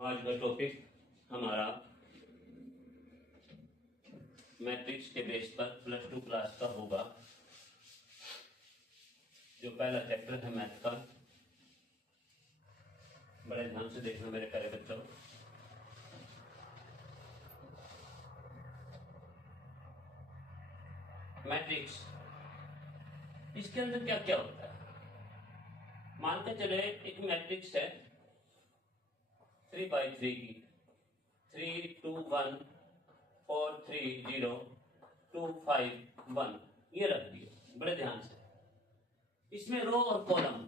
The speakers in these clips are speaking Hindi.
आज का टॉपिक हमारा मैट्रिक्स के बेस पर +2 क्लास का होगा। जो पहला चैप्टर है मैथ का, बड़े ध्यान से देखना मेरे प्यारे बच्चों। मैट्रिक्स, इसके अंदर क्या क्या होता है? मानते चले एक मैट्रिक्स है 3/3 की, 3 2 1 4 3 0 2 5 1, ये रख दिए बड़े ध्यान से। इसमें रो और column,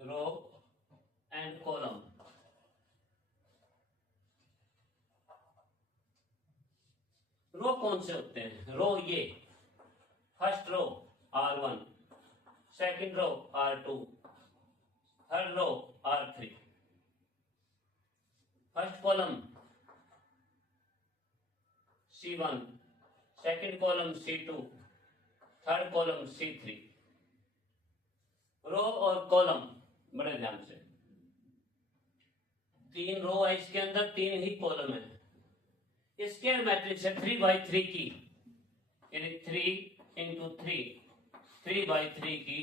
row and column, row कौन से होते हैं? रो ये first row R1, second row R2, third row R3। First column C1, second column C2, third column C3। Row और कॉलम बड़े ध्यान से, 3 रो है इसके अंदर, 3 ही कॉलम है। स्क्वायर मैट्रिक्स है 3/3 की, यानी 3 इंटू 3/3 की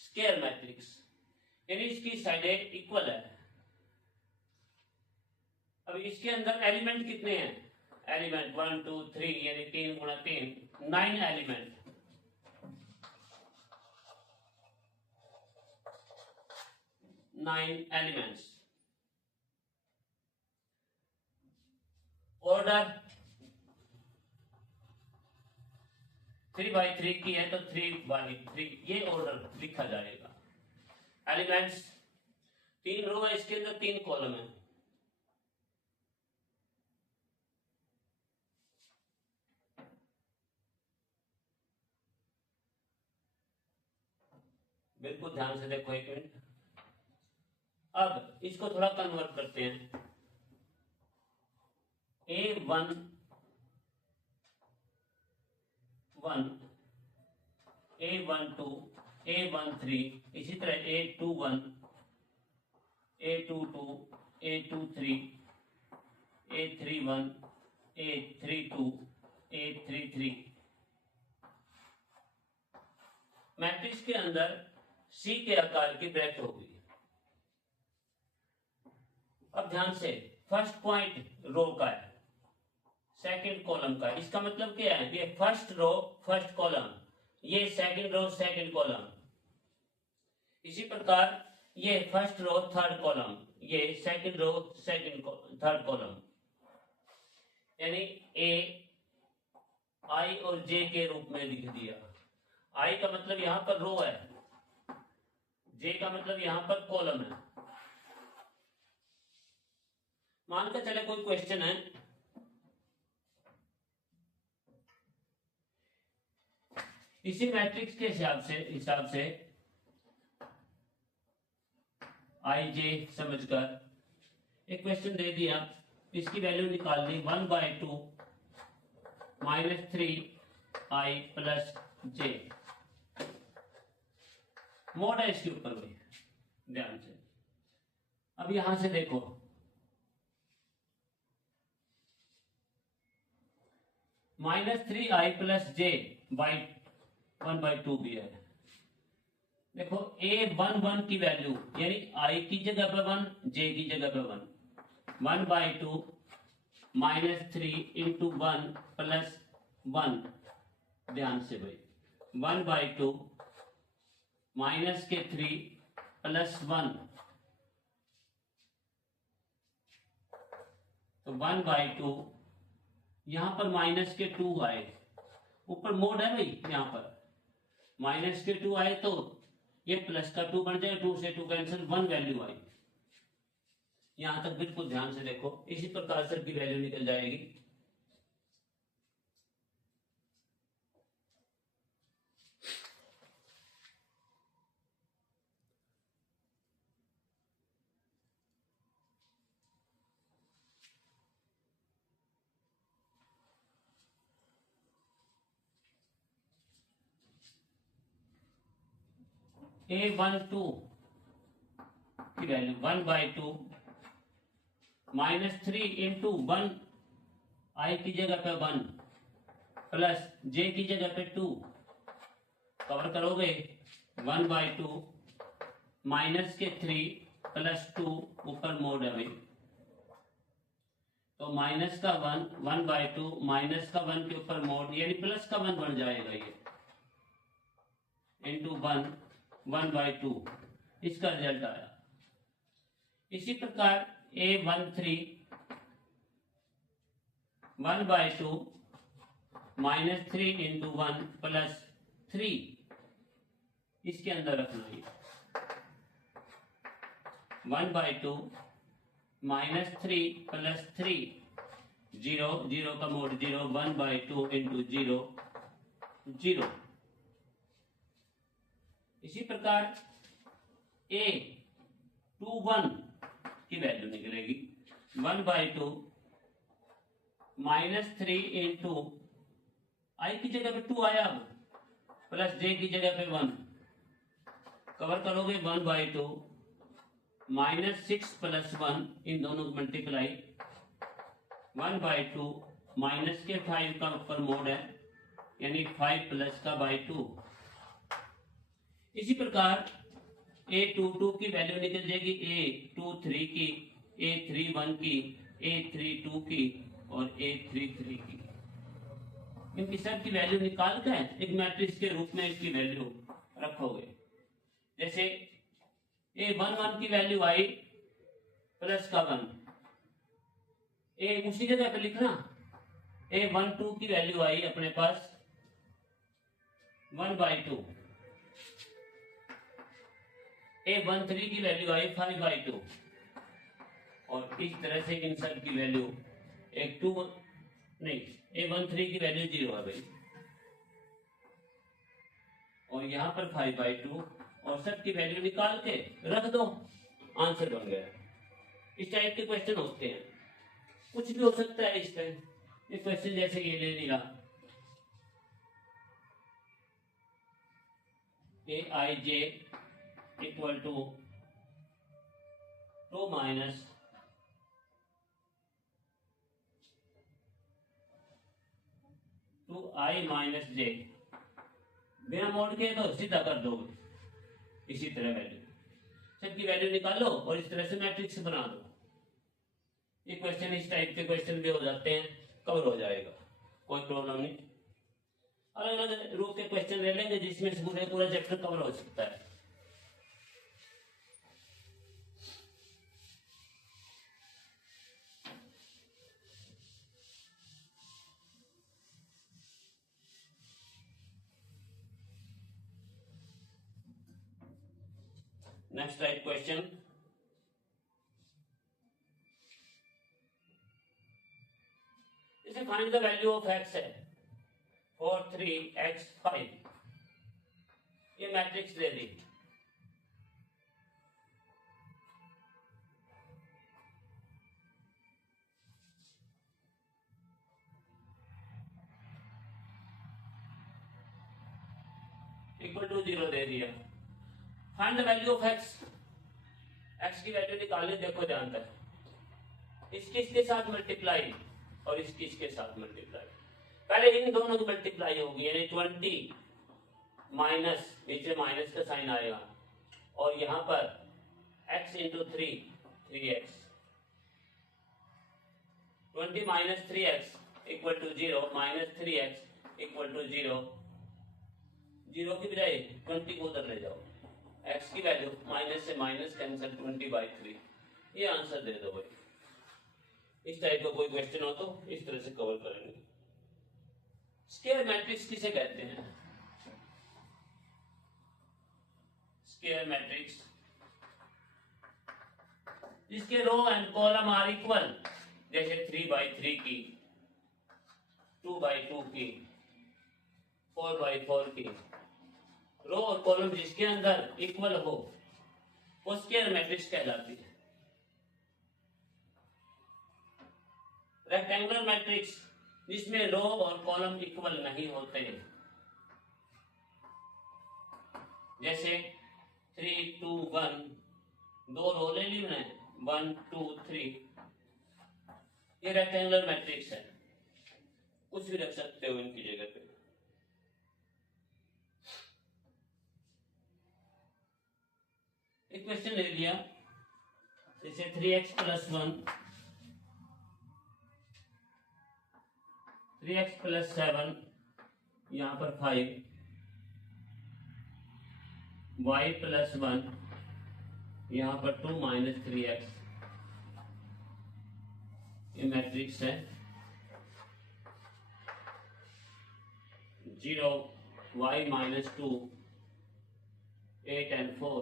स्क्वायर मैट्रिक्स, यानी इसकी साइडें इक्वल है। अब इसके अंदर एलिमेंट कितने हैं? एलिमेंट 1 2 3, यानी 3 गुणा 3, 9 एलिमेंट। एलिमेंट्स। ऑर्डर 3/3 की है तो 3/3 ये ऑर्डर लिखा जाएगा। एलिमेंट्स 3 रो है इसके अंदर, 3 कॉलम है। बिल्कुल ध्यान से देखो, एक मिनट। अब इसको थोड़ा कन्वर्ट करते हैं। A1 1, A12, A13, इसी तरह A21, A22, A23, A31, A32, A33। Matrix के अंदर C के आकार की ब्रैकेट होगी। अब ध्यान से, फर्स्ट पॉइंट रो का है, सेकंड कॉलम का। इसका मतलब क्या है? ये फर्स्ट रो फर्स्ट कॉलम, ये सेकंड रो सेकंड कॉलम। इसी प्रकार ये फर्स्ट रो थर्ड कॉलम, ये second row second third column. यानी ए आई और जे के रूप में लिख दिया। आई का मतलब यहां पर रो है, जे का मतलब यहां पर कॉलम है। मानकर चले कोई क्वेश्चन है, इसी मैट्रिक्स के हिसाब से आई जे समझकर एक क्वेश्चन दे दिया, इसकी वैल्यू निकाल दी 1/2 -3i प्लस जे। मोड है इसके ऊपर भी, ध्यान से। अब यहां से देखो, -3i प्लस जे बाई 1/2 भी है। देखो A11 की वैल्यू, यानी i की जगह पे 1, j की जगह पे 1, 1/2 -3 इंटू 1 प्लस 1। ध्यान से भाई, 1/2 माइनस के 3 प्लस 1, तो 1/2। यहां पर माइनस के 2 आए, ऊपर मोड है भाई, यहां पर माइनस के 2 आए तो ये प्लस का 2 बन जाएगा, 2 से 2 कैंसिल, 1 वैल्यू आई। यहां तक बिल्कुल ध्यान से देखो, इसी प्रकार से की वैल्यू निकल जाएगी। A12 की वैल्यू 1/2 -3 इंटू 1, आई की जगह पे 1 प्लस जे की जगह पे 2, कवर करोगे 1/2 माइनस के 3 प्लस 2 ऊपर मोड है भाई, तो माइनस का 1 1/2 माइनस का 1 के ऊपर मोड यानी प्लस का 1 बन जाएगा ये, इंटू 1 1/2, इसका रिजल्ट आया। इसी प्रकार A13 1/2 -3 इंटू 1 प्लस 3, इसके अंदर रखना है 1/2 -3 प्लस 3, 0 0 का मोड 0, 1/2 इंटू 0 0। इसी प्रकार A21 की वैल्यू निकलेगी 1/2 -3 इंटू आई की जगह पे 2 आया, प्लस जे की जगह पे 1, कवर करोगे 1/2 -6 प्लस 1, इन दोनों को मल्टीप्लाई 1/2 माइनस के 5 का ऊपर मोड है यानी 5 प्लस का बाई 2। इसी प्रकार A22 की वैल्यू निकल जाएगी A23 की, A31 की, A32 की और A33 की। इनकी सब की वैल्यू निकाल कर एक मैट्रिक्स के रूप में इसकी वैल्यू रखोगे। जैसे A11 की वैल्यू आई प्लस का 1, उसी जगह पे लिखना। A12 की वैल्यू आई अपने पास 1/2, A13 की वैल्यू आई 5/2 और इस तरह से इन सब की वैल्यू A13 की वैल्यू 0 है भाई और यहाँ पर 5/2 और सब की वैल्यू निकाल के रख दो, आंसर बन गया। इस टाइप के क्वेश्चन होते हैं, कुछ भी हो सकता है इस टाइप। ये क्वेश्चन जैसे ये ले लिया Aij equal to 2 minus 2i minus J, बिना मोड के तो सीधा कर दोगे। इसी तरह वैल्यू सबकी वैल्यू निकालो और इस तरह से मैट्रिक्स बना दो। ये क्वेश्चन इस टाइप के क्वेश्चन भी हो जाते हैं, कवर हो जाएगा, कोई प्रॉब्लम नहीं। अलग अलग रूप के क्वेश्चन ले लेंगे जिसमें से पूरा चैप्टर कवर हो सकता है। नेक्स्ट टाइप क्वेश्चन, इसे find the value of x है 4 3 x 5, ये मैट्रिक्स दे दी। इक्वल टू 0 दे दिया। Find the value of x, x की वैल्यू निकालनी, देखो ध्यान तक, इसके साथ मल्टीप्लाई और इसके साथ मल्टीप्लाई। पहले इन दोनों की मल्टीप्लाई होगी यानी 20 माइनस, नीचे माइनस का साइन आएगा और यहाँ पर x into 3 3x, 20 minus 3x equal to 0, minus 3x equal to 0, 0 की बजाय 20 को उधर ले जाओ, x की वैल्यू माइनस से माइनस कैंसिल 20/3, ये आंसर दे दो भाई। इस टाइप का कोई क्वेश्चन हो तो इस तरह से कवर करेंगे। स्क्वायर मैट्रिक्स किसे कहते हैं? स्क्वायर मैट्रिक्स जिसके row and column are equal, जैसे 3/3 की, 2/2 की, 4/4 की, रो और कॉलम जिसके अंदर इक्वल हो वो स्क्वायर मैट्रिक्स कहलाती है। रेक्टेंगुलर मैट्रिक्स जिसमें रो और कॉलम इक्वल नहीं होते, जैसे 3 2 1, 2 रो ले ली मैंने, 1 2 3, ये रेक्टेंगुलर मैट्रिक्स है, कुछ भी रख सकते हो इनकी जगह पे। एक क्वेश्चन ले लिया, जैसे 3x प्लस 1, 3x प्लस 7, यहाँ पर 5, y प्लस 1, यहाँ पर 2 माइनस 3x, ये मैट्रिक्स है। 0, y माइनस 2, 8 एंड 4।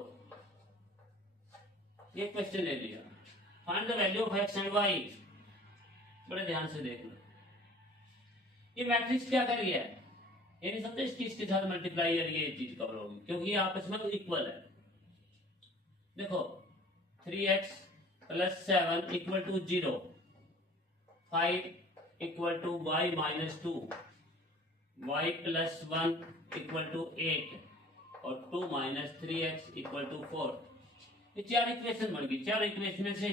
ये क्वेश्चन ले लिया। Find the value of x and y। बड़े ध्यान से देखना, ये मैट्रिक्स क्या कर गया है, ये नहीं समझे इसकी इसके साथ मल्टीप्लाई ये चीज कवर होगी, क्योंकि ये आपस में इक्वल है। देखो 3x plus 7 equal to 0, 5 equal to y minus 2, y plus 1 equal to 8 और 2 माइनस 3x इक्वल टू 4। ये चार इक्वेशन बन गई। चार इक्वेशन में से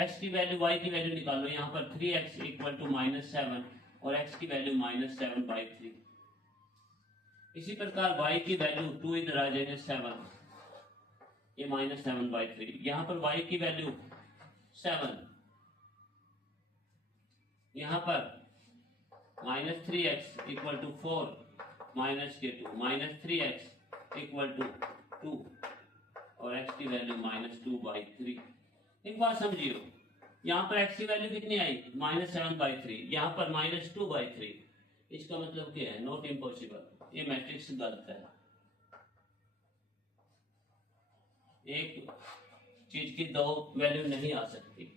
x की वैल्यू y की वैल्यू निकालो। यहाँ पर 3x इक्वल टू माइनस 7 और x की वैल्यू माइनस 7/3। इसी प्रकार y की वैल्यू 2 इधर आ जाएंगे 7, ये माइनस 7/3। यहाँ पर y की वैल्यू 7, यहाँ पर minus 3x equal to 4 minus के 2, माइनस 3x इक्वल टू 2 और x की वैल्यू माइनस 2/3। एक बात समझियो, यहाँ पर x की वैल्यू कितनी आई, माइनस 7/3, यहाँ पर माइनस 2/3। इसका मतलब क्या है, नॉट इम्पॉसिबल। ये मैट्रिक्स गलत है। एक चीज की दो वैल्यू नहीं आ सकती।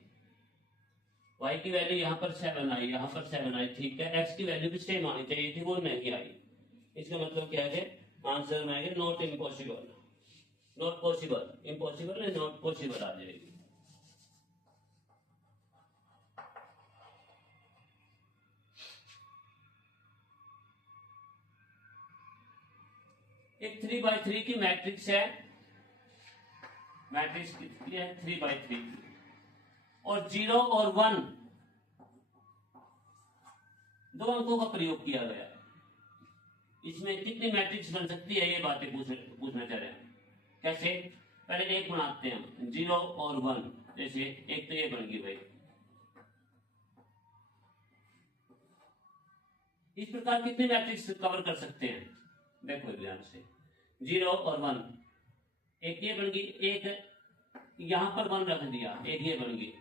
y की वैल्यू यहाँ पर 7 आई, यहाँ पर 7 आई, ठीक है। x की वैल्यू भी सेम आनी चाहिए थी, वो नहीं आई। इसका मतलब क्या है, आंसर में आएगा not impossible, not possible. Impossible है, नॉट पॉसिबल आ जाएगी। एक 3/3 की मैट्रिक्स है, मैट्रिक्स कितनी है 3/3 की, और 0 और 1 दो अंकों का प्रयोग किया गया है। इसमें कितनी मैट्रिक्स बन सकती है, ये बातें पूछना चाह रहे हैं। कैसे, पहले एक बनाते हैं 0 और 1। जैसे एक तो ये बन गई भाई। इस प्रकार कितनी मैट्रिक्स कवर कर सकते हैं, देखो ध्यान से। 0 और 1, एक ये बन गई, एक यहां पर 1 रख दिया, एक ये बन गई,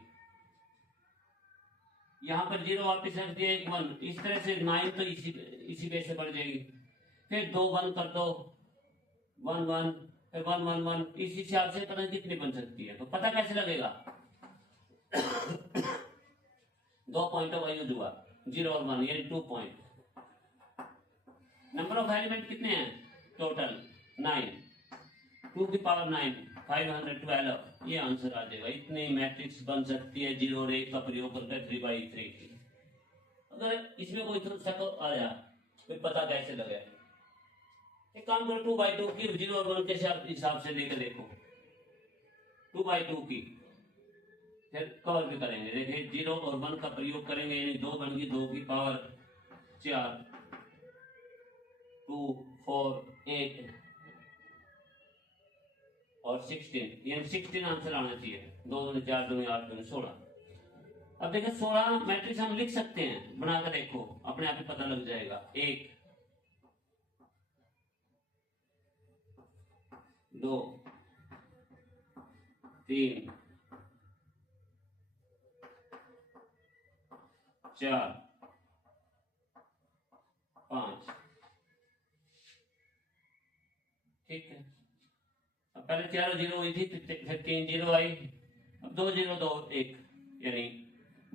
यहां पर 0 वापिस रख दिया, एक 1। इस तरह से 9 तो इसी बेस से बढ़ जाएगी। फिर 2 1 कर दो, 1 1, फिर 1 1 1। इस हिसाब से पता कितनी बन सकती है, तो पता कैसे लगेगा। 2 पॉइंटों का यूज हुआ, 0 और 1, ये 2 पॉइंट। नंबर ऑफ एलिमेंट कितने हैं टोटल, 9, 2 की पावर 9, 512। ये आंसर आ जाएगा। इतनी मैट्रिक्स बन सकती है 0 और 1 का प्रयोग करके 3/3 की। अगर इसमें कोई शक आया तो पता कैसे लगे, एक काम करो 2/2 की 0 और 1 के हिसाब से लेकर देखो, 2/2 की, फिर कवर भी करेंगे। देखिए 0 और 1 का प्रयोग करेंगे, यानी 2 बन गई, 2 की पावर 4, 2 4 8 और 16, यानी 16 आंसर आना चाहिए। 2 2 4 2 8 2 16। अब देखिए 16 मैट्रिक्स हम लिख सकते हैं, बनाकर देखो, अपने आप ही पता लग जाएगा। 1 2 3 4 5, ठीक है। अब पहले 4 0 हुई थी, फिर 3 0 आई, अब 2 0 2 1, यानी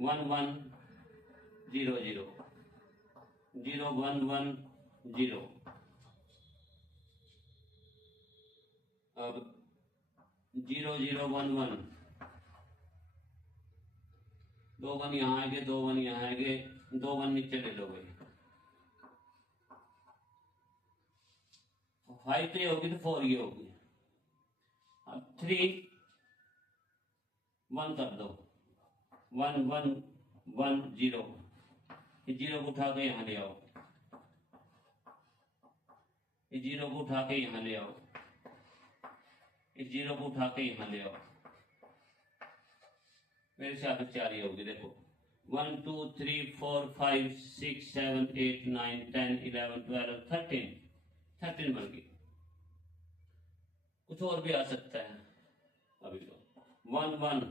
1 1 0 0 0 1 1 0। अब 0 0 1 1, 2 1 यहाँ आएंगे, 2 1 यहाँ आएंगे, 2 1 नीचे ले लो भाई। 5 तो ये होगी, तो 4 ये होगी। अब 3 1 कर दो, 1 1 1 0, इस 0 को उठा के यहाँ ले आओ, इस 0 को उठा के यहाँ ले आओ, इस 0 को उठा के यहाँ ले आओ, मेरे से आगे 4 ही होगी। देखो 1 2 3 4 5 6 7 8 9 10 11 12 13 बन गई। कुछ और भी आ सकता है अभी तो 1 1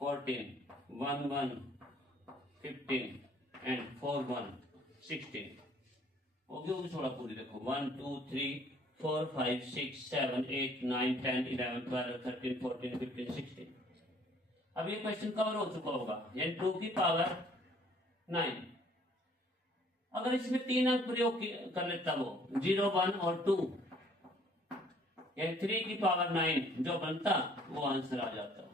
14 1 1 15 एंड 4 1 16 होगी होगी थोड़ा पूरी। देखो 1 2 3 4 5 6 7 8 9 10 11 12 13 14 15 16। अब ये क्वेश्चन कवर हो चुका होगा, यानी 2 की पावर 9। अगर इसमें 3 अंक प्रयोग कर लेता वो 0 1 और 2, यानी 3 की पावर 9 जो बनता वो आंसर आ जाता।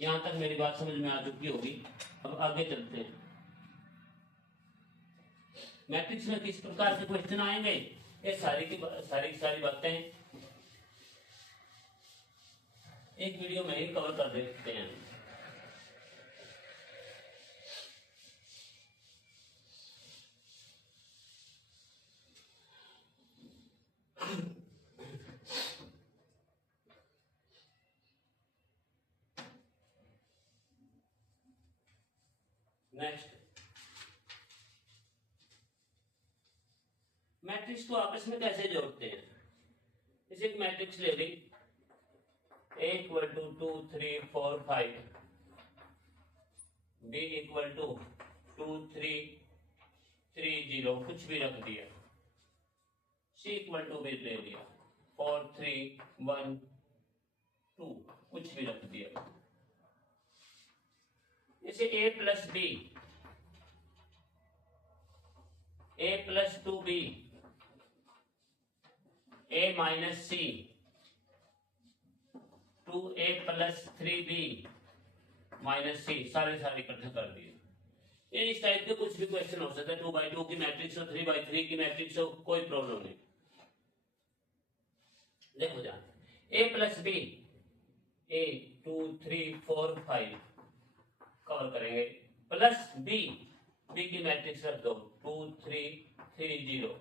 यहां तक मेरी बात समझ में आ चुकी होगी। अब आगे चलते हैं। मैट्रिक्स में किस प्रकार से क्वेश्चन आएंगे, ये सारी बातें एक वीडियो में ही कवर कर देते हैं। नेक्स्ट, मैट्रिक्स को आपस में कैसे जोड़ते हैं। जैसे एक मैट्रिक्स ले ली A equal to 2 3 4 5, B equal to 2 3 3 0, कुछ भी रख दिया, C इक्वल टू भी ले लिया 4 3 1 2, कुछ भी रख दिया। जैसे A plus B, A plus 2B, A minus C, 2A plus 3B minus C, सारे इकट्ठा कर दिए। ये इस टाइप के कुछ भी क्वेश्चन हो सकते हैं। 2x2 की मैट्रिक्स हो, 3x3 की मैट्रिक्स हो, कोई प्रॉब्लम नहीं। देखो जान, A plus B, A 2 3 4 5 cover करेंगे, प्लस B, B की मैट्रिक्स रख दो 2 3 3 0।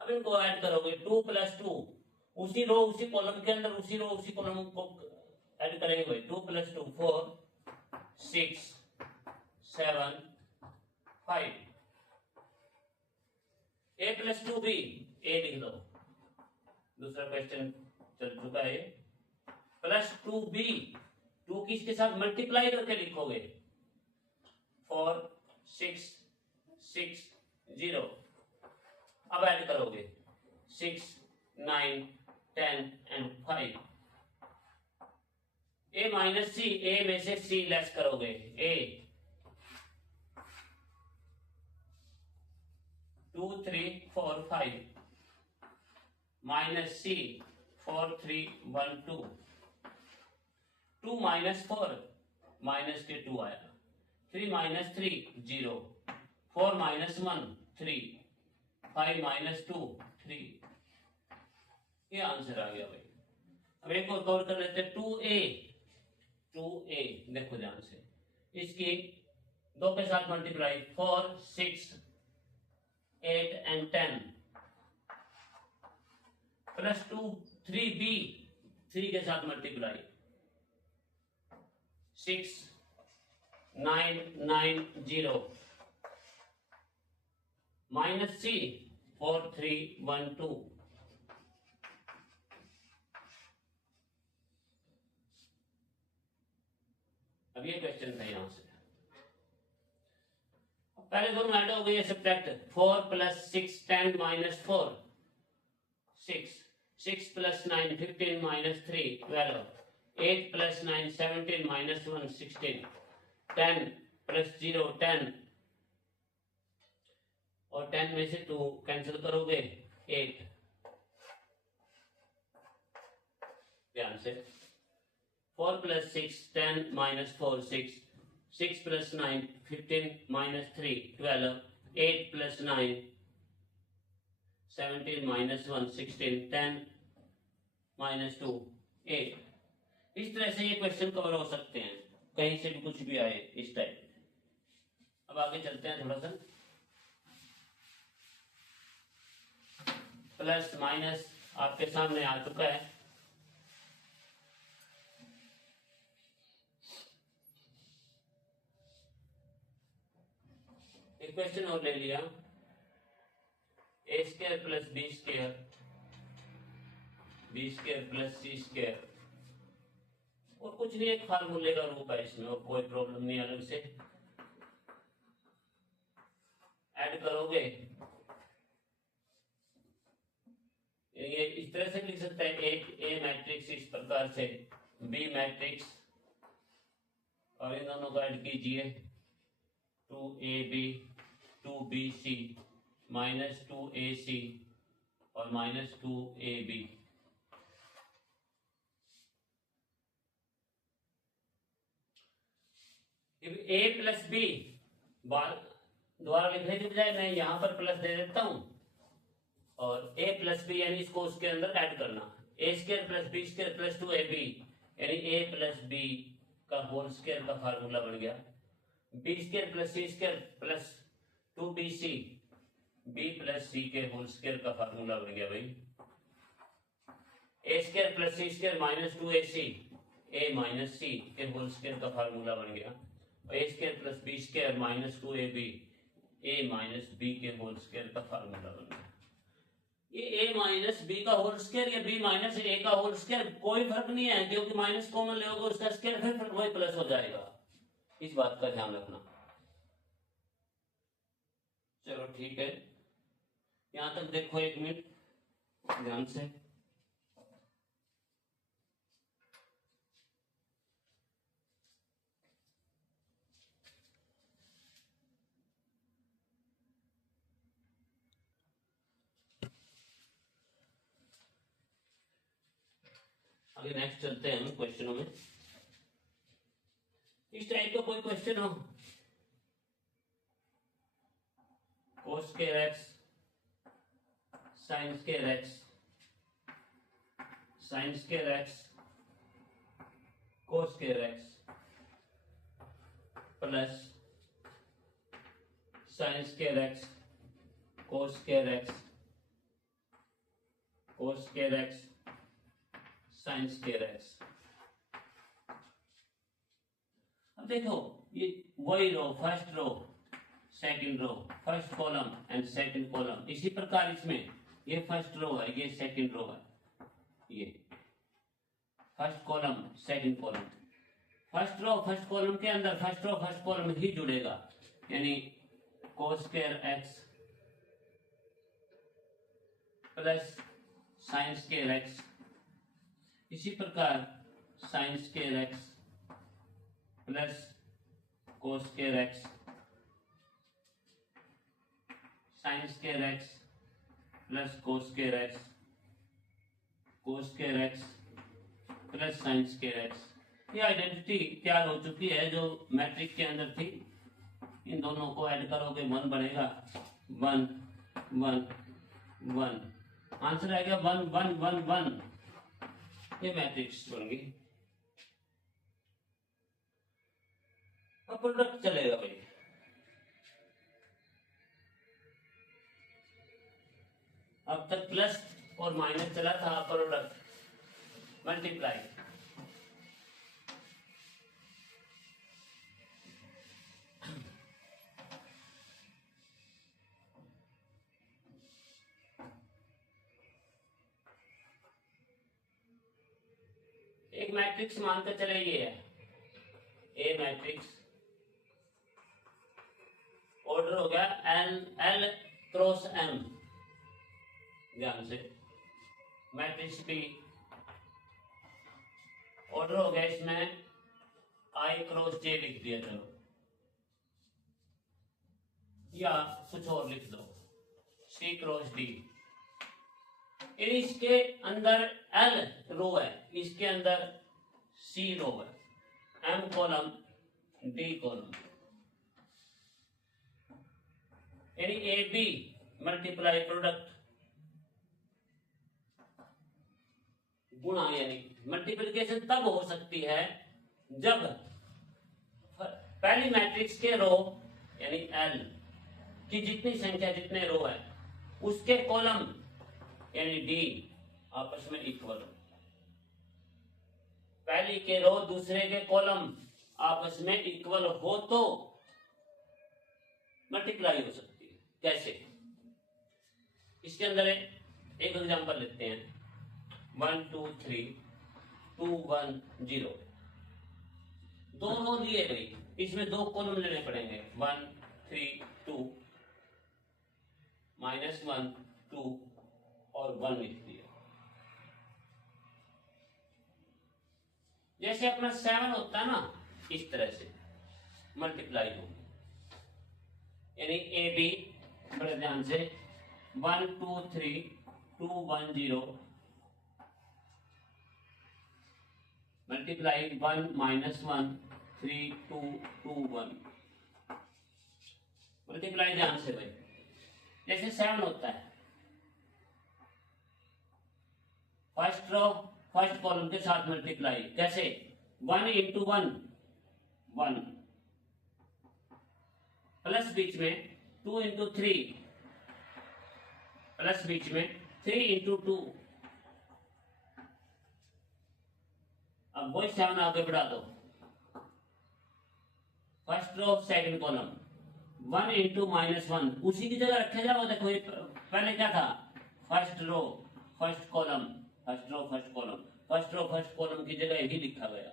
अब इनको ऐड करोगे 2 प्लस 2, उसी रो उसी कॉलम के अंदर उसी रो उसी कॉलम को ऐड करेंगे भाई। 2 plus 2 4 6 7 5। A plus 2B, A लिख दो, दूसरा क्वेश्चन चल चुका है। प्लस 2B, 2 किसके साथ मल्टीप्लाई करके लिखोगे 4 6 6 0। अब ऐड करोगे 6 9 10 and 5। A minus C, A में से C लेस करोगे, A 2 3 4 5 minus C 4 3 1 2। 2 minus 4, minus के 2 आया। 3 माइनस 3 0, 4 माइनस 1 3, 5 माइनस 2 3। ये आंसर आ गया भाई। अब एक और कवर कर लेते हैं 2A। देखो ध्यान से, इसकी 2 के साथ मल्टीप्लाई 4 6 8 एंड 10, प्लस 2 3B, 3 के साथ मल्टीप्लाई 6 9 9 0, माइनस C 4 3 1 2। अब ये क्वेश्चन था यहां से। पहले दोनों ऐड हो गए, subtract 4 plus 6 10 minus 4 6, 6 plus 9 15 minus 3 12, 8 plus 9 17 minus 1 16, 10 plus 0 10, और 10 में से 2 कैंसिल करोगे 8। ध्यान से, 4 plus 6 10 minus 4 6, 6 plus 9 15 minus 3 12, 8 plus 9 17 minus 1 16, 10 minus 2 8। इस तरह से ये क्वेश्चन कवर हो सकते हैं। कहीं से भी कुछ भी आए इस टाइप। अब आगे चलते हैं थोड़ा सा। प्लस माइनस आपके सामने आ चुका है। एक क्वेश्चन और ले लिया, A square plus B square, B square plus C square, और कुछ नहीं, एक फार्मूले का रूप है इसमें, और कोई प्रॉब्लम नहीं, अलग से ऐड करोगे। ये इस तरह से लिख सकते हैं, एक ए मैट्रिक्स इस प्रकार से, बी मैट्रिक्स, और इन दोनों को ऐड कीजिए, 2ab 2bc माइनस 2ac और माइनस 2ab। ए प्लस बी द्वारा लिखने के बजाय मैं यहां पर प्लस दे देता हूं, और ए प्लस बी यानी इसको उसके अंदर ऐड करना, A square plus B square plus 2ab यानी ए प्लस बी का होल स्क्वायर का फार्मूला बन गया, B square plus C square plus 2bc, B plus C के होल स्क्वायर का फार्मूला बन गया भाई, A square plus C square minus 2ac, A minus C के होल स्क्वायर का फार्मूला बन गया, A square plus B square minus 2ab, A minus B के होल स्क्वायर का फार्मूला बन गया। ये ए माइनस बी का होल स्क्वायर या बी माइनस ए का होल स्क्वायर कोई फर्क नहीं है, क्योंकि माइनस कॉमन लोगे उसका स्क्वायर फिर वही प्लस हो जाएगा, इस बात का ध्यान रखना। चलो ठीक है, यहां तक देखो, एक मिनट ध्यान से। आगे नेक्स्ट चलते हैं हम क्वेश्चनों में। इस टाइप का कोई क्वेश्चन हो, cos square x sin square x, sin square x cos square x plus sin square x cos square x, cos square x sin square x। अब देखो, ये वही row, first row second row, first column and second column, इसी प्रकार इसमें ये फर्स्ट रो है, ये सेकंड रो है, ये first column second column, first row first column के अंदर फर्स्ट रो फर्स्ट कॉलम ही जुड़ेगा, यानी cos square x plus sin square x, इसी प्रकार sin square x plus cos square x, sin square x plus cos square x, cos square x plus sin square x। ये आइडेंटिटी तैयार हो चुकी है जो मैट्रिक्स के अंदर थी। इन दोनों को ऐड करोगे 1 बनेगा, 1 1 1, आंसर आएगा 1 1 1 1। ये मैट्रिक्स बन गई। अब प्रोडक्ट चलेगा भाई, अब तक प्लस और माइनस चला था, प्रोडक्ट मल्टीप्लाई। एक मैट्रिक्स मानकर चले, ये है ए मैट्रिक्स, ऑर्डर हो गया एल एल क्रॉस एम, ध्यान से, मैट्रिक्स बी ऑर्डर हो गया इसमें आई क्रॉस जे लिख दिया, चलो, या कुछ और लिख दो, सी क्रॉस डी। इसके अंदर एल रो है, इसके अंदर सी रो है, एम कॉलम डी कॉलम, यानी ए बी मल्टीप्लाई प्रोडक्ट गुणा, यानी मल्टीप्लिकेशन तब हो सकती है जब पहली मैट्रिक्स के रो यानी एल की जितनी संख्या जितने रो है उसके कॉलम यानी डी आपस में इक्वल हो। पहली के रो दूसरे के कॉलम आपस में इक्वल हो तो मल्टीप्लाई हो सकती है। कैसे? इसके अंदर एक एग्जांपल लेते हैं 1 2 3 2 1 0। दो रो लिए गई, इसमें दो कॉलम लेने पड़ेंगे 1 3 2 -1 2 और 1 लिख दिया। जैसे अपना 7 होता है ना, इस तरह से मल्टीप्लाई होगी। यानी ए बी बड़े ध्यान से 1 2 3 2 1 0 मल्टीप्लाई 1 -1 3 2 2 1 मल्टीप्लाई ध्यान से भाई। जैसे 7 होता है, फर्स्ट रो फर्स्ट कॉलम के साथ मल्टीप्लाई कैसे? 1 × 1 1 प्लस बीच में 2 × 3 प्लस बीच में 3 × 2। अब वही 7 आगे बढ़ा दो, फर्स्ट रो सेकंड कॉलम 1 × -1 उसी की जगह रखे जाओ। देखो ये पहले क्या था? First row first column first row first column, first row first column की जगह ही लिखा गया।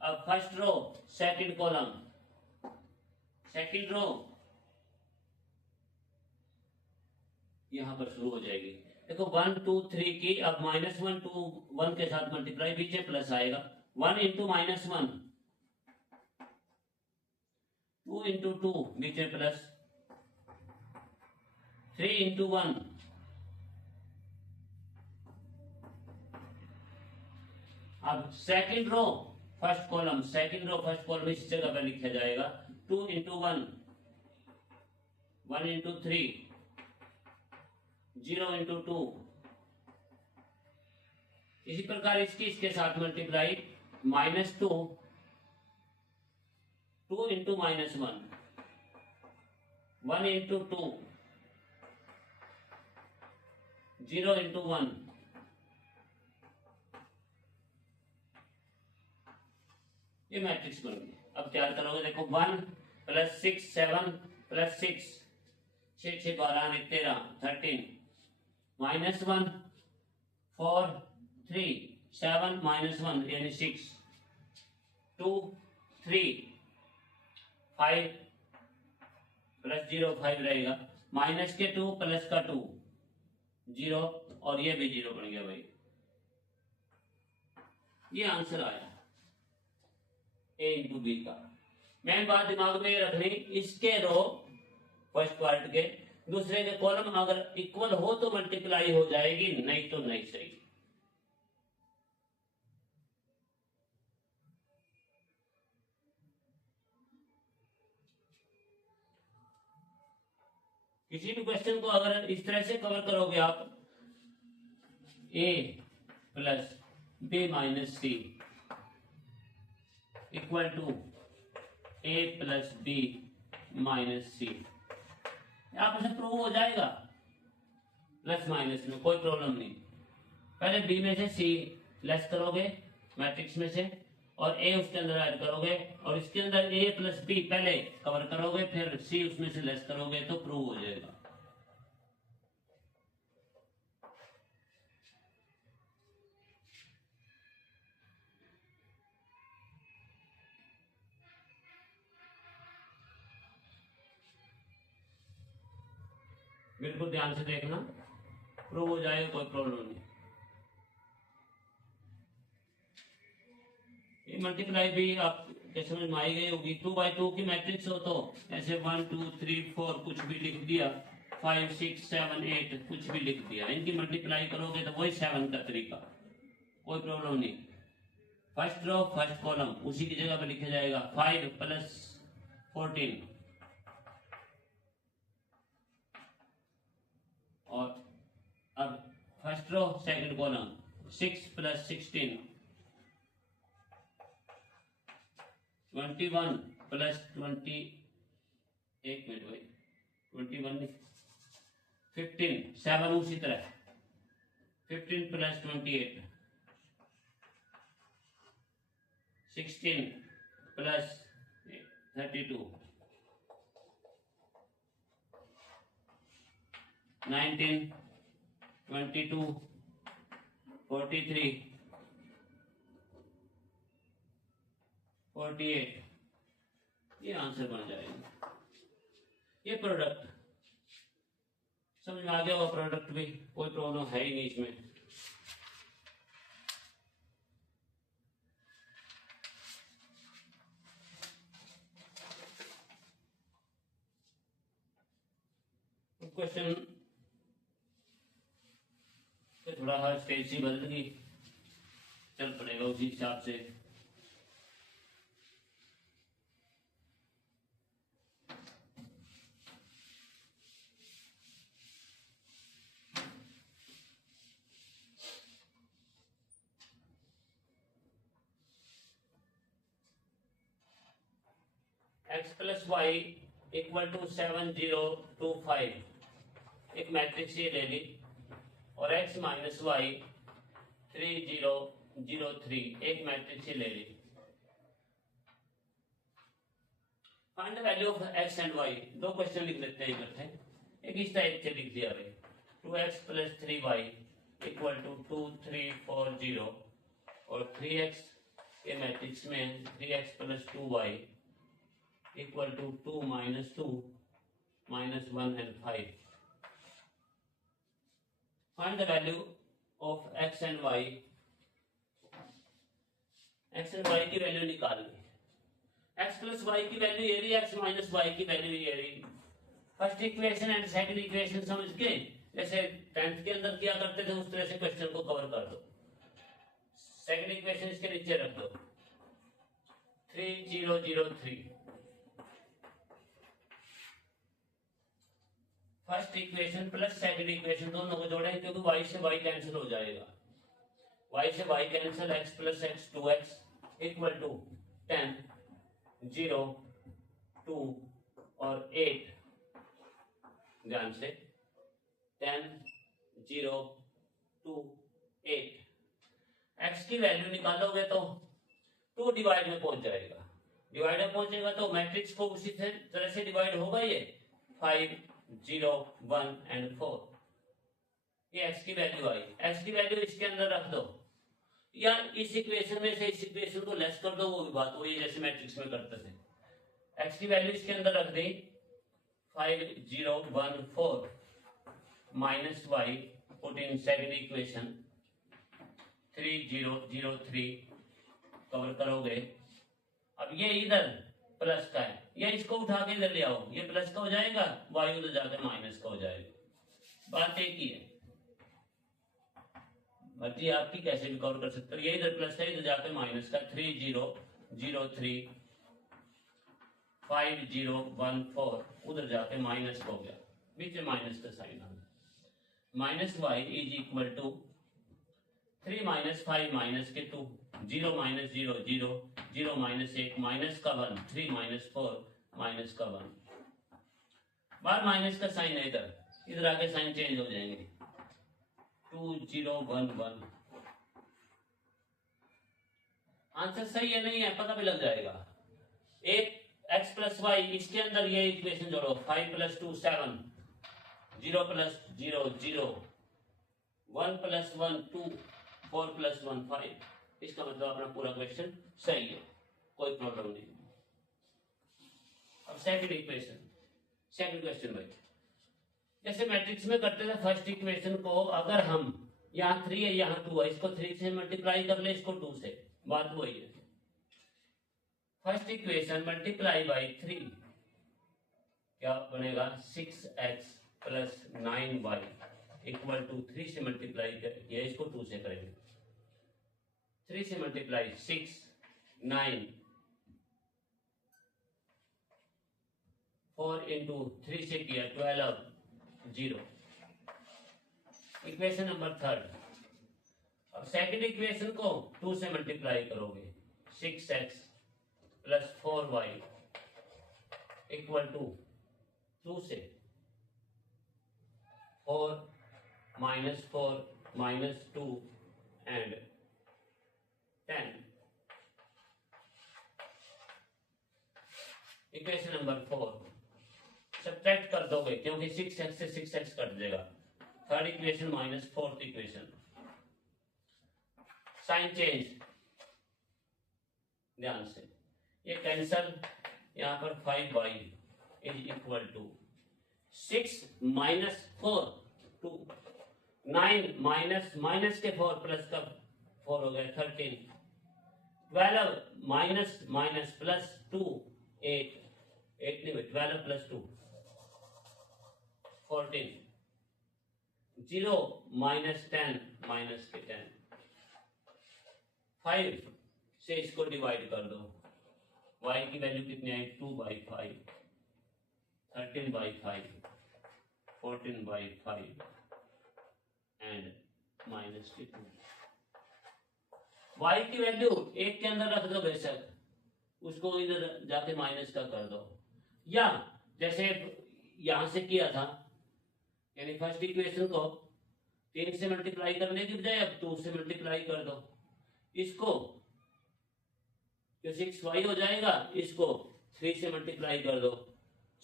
अब first row second column second row यहां पर शुरू हो जाएगी। देखो 1 2 3 की अब -1 2 1 के साथ मल्टीप्लाई, पीछे प्लस आएगा 1 × -1 2 × 2 नीचे प्लस 3 × 1 अब second row first column second row first column इस जगह पर लिखा जाएगा 2 × 1 1 × 3 0 × 2। इसी प्रकार इसके साथ मल्टीप्लाई -2 2 × -1 1 × 2 0 × 1। ये मैट्रिक्स बन गई। अब तैयार करोगे, देखो 1 + 6 7 + 6 6 6 12 13 13 -1 4 3 7 -1 यानी 6 2 3 5 + 0 5 रहेगा, माइनस के 2 प्लस का 2 0 और ये भी 0 बन गया भाई। ये आंसर आया A × B का। मेन बात दिमाग में रखनी, इसके रो फर्स्ट पार्ट के दूसरे के कॉलम अगर इक्वल हो तो मल्टीप्लाई हो जाएगी, नहीं तो नहीं सही। किसी भी क्वेश्चन को अगर इस तरह से कवर करोगे आप, A + B - C = A + B - C। आप इसे प्रूव हो जाएगा प्लस माइनस में, कोई प्रॉब्लम नहीं। पहले B में से C लेस करोगे मैट्रिक्स में से, और A उसके अंदर ऐड करोगे, और इसके अंदर A + B पहले कवर करोगे, फिर C उसमें से लेस करोगे तो प्रूव हो जाएगा। बिल्कुल ध्यान से देखना, प्रूव हो जाएगा, कोई प्रॉब्लम नहीं। ये मल्टीप्लाई भी आप समझ में आई गई होगी। 2/2 की मैट्रिक्स हो तो ऐसे 1 2 3 4 कुछ भी लिख दिया, 5 6 7 8 कुछ भी लिख दिया। इनकी मल्टीप्लाई करोगे तो वही 7 का तरीका, कोई प्रॉब्लम नहीं। फर्स्ट रो फर्स्ट कॉलम उसी की जगह पर लिखा जाएगा 5 + 14 और अब first row second column 6 + 16 21 plus 20, एक मिनट भाई, 21 नहीं, 15, 7 उसी तरह, 15 प्लस 28, 16 प्लस 32, 19, 22, 43, 48, ये आंसर बन जाएगा। ये प्रोडक्ट समझ में आ गया होगा, प्रोडक्ट भी कोई प्रॉब्लम है ही नहीं इसमें। क्वेश्चन तो थोड़ा हर स्टेज से बदल गई, चल पड़ेगा उसी हिसाब से। x plus y equal to 7025, एक मैट्रिक्स ये ले ली, और x माइनस वाई 3003, एक मैट्रिक्स ये ले ली। Find the value of x and y, दो क्वेश्चन लिख लेते हैं इकट्ठे, एक इस टाइप से लिख दिया भाई, 2x plus 3y equal to 2340, और 3x के मैट्रिक्स में 3x plus 2y equal to 2 minus 2 minus 1 and 5। Find the value of x and y, x and y की वैल्यू निकालनी है। x प्लस y की वैल्यू ये रही, x माइनस y की वैल्यू ये रही। First equation and second equation समझ के, जैसे 10th के अंदर किया करते थे उस तरह से क्वेश्चन को कवर कर दो। सेकंड इक्वेशन इसके नीचे रख दो, 3003। First equation plus second equation दोनों को जोड़ेंगे, क्योंकि y से y कैंसिल हो जाएगा, y से y cancel, x plus x 2x equal to 10, 0, 2 और 8, ध्यान से 10, 0, 2, 8। x की वैल्यू निकालोगे तो 2 डिवाइड में पहुंच जाएगा, डिवाइड में पहुंचेगा तो मैट्रिक्स को उसी तरह से डिवाइड होगा, ये 5, 0, 1 एंड 4, ये x की वैल्यू आई। x की वैल्यू इसके अंदर रख दो, या इस इक्वेशन में से इस इक्वेशन को लेस कर दो, वो भी बात वही जैसे मैट्रिक्स में करते थे। x की वैल्यू इसके अंदर रख दी, 5, 0, 1, 4 minus y put in second equation 3003, cover करोगे। अब ये इधर प्लस का है, ये इसको उठा के इधर ले आओ, ये प्लस का हो जाएगा, y उधर जाकर माइनस का हो जाएगा, बात एक ही है। मर्जी आपकी कैसे भी कवर कर सकते हो, ये इधर प्लस है, इधर जाकर माइनस का, 3003 5014, उधर जाके माइनस हो गया, बीच में माइनस का साइन आ गया। Minus y is equal to 3 minus 5 minus के 2, 0 माइनस 0 0, 0 माइनस 1 माइनस का 1, 3 माइनस 4 माइनस का 1, बार माइनस का साइन है, इधर आके साइन चेंज हो जाएंगे, 2 0 1 1। आंसर सही है नहीं है पता भी लग जाएगा। एक x प्लस वाई, इसके अंदर ये इक्वेशन जोड़ो, 5 प्लस 2 7, 0 प्लस 0 0, 1 प्लस 1 2, 4 प्लस 1 5। इसका मतलब अपना पूरा क्वेश्चन सही है, कोई प्रॉब्लम नहीं। अब सेकंड इक्वेशन, सेकंड क्वेश्चन भाई, जैसे मैट्रिक्स में करते थे, फर्स्ट इक्वेशन को अगर हम यहाँ 3 है यहाँ 2 है, इसको 3 से मल्टीप्लाई कर ले, इसको 2 से, बात वही है। फर्स्ट इक्वेशन मल्टीप्लाई बाई 3 क्या बनेगा, 6x plus 9y equal to 3 से मल्टीप्लाई किया, इसको 2 से करेंगे, 3 से मल्टीप्लाई 6 9, 4 इंटू 3 से किया 12 0। Equation number third. अब सेकंड इक्वेशन को 2 से मल्टीप्लाई करोगे, 6x plus 4y equal to 2 से 4 -4 -2 एंड 10। इक्वेशन नंबर 4 सब्ट्रैक्ट कर दोगे क्योंकि 6x से 6x कट जाएगा। Third equation minus fourth equation. Sign change ध्यान से, ये कैंसल, यहाँ पर 5y is equal to 6 -4 2 9 minus के 4 प्लस का 4 हो गया 13 12 माइनस प्लस 2 8 नहीं 12 प्लस 2 14 0 -10 माइनस के 10 5 से इसको डिवाइड कर दो। y की वैल्यू कितनी आई 2/5 13/5 14/5 एंड माइनस के 2। y की वैल्यू एक के अंदर रख दो बेशक, उसको इधर जाके माइनस का कर दो, या जैसे यहां से किया था, यानी फर्स्ट इक्वेशन को 3 से मल्टीप्लाई करने की बजाय अब 2 से मल्टीप्लाई कर दो। इसको जो 6y हो जाएगा इसको 3 से मल्टीप्लाई कर दो,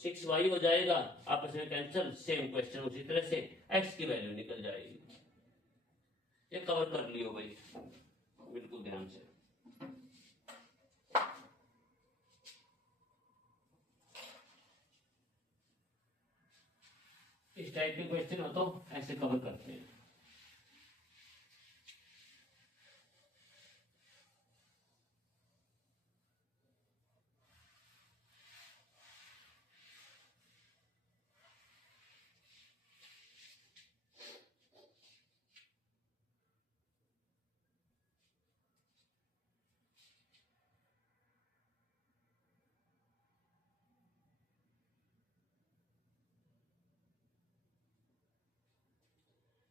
6y हो जाएगा, आपस में कैंसिल, सेम क्वेश्चन उसी तरह से x की वैल्यू निकल जाएगी। ये कवर कर लियो भाई बिल्कुल ध्यान से। इस टाइप के क्वेश्चन हो तो ऐसे कवर करते हैं।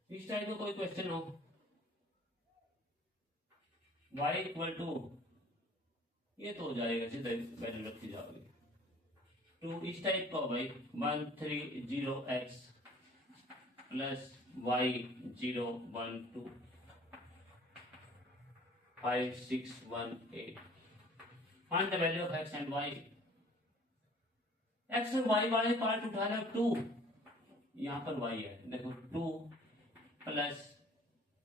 इस टाइप का कोई क्वेश्चन हो, y इक्वल टू, ये तो हो जाएगा सीधा वैल्यू रखी जाओगे 2। इस टाइप का हो भाई 130x plus y 012 5618। Find the value of x and y। x और y वाले पार्ट उठा लो 2, यहाँ पर y है देखो 2 plus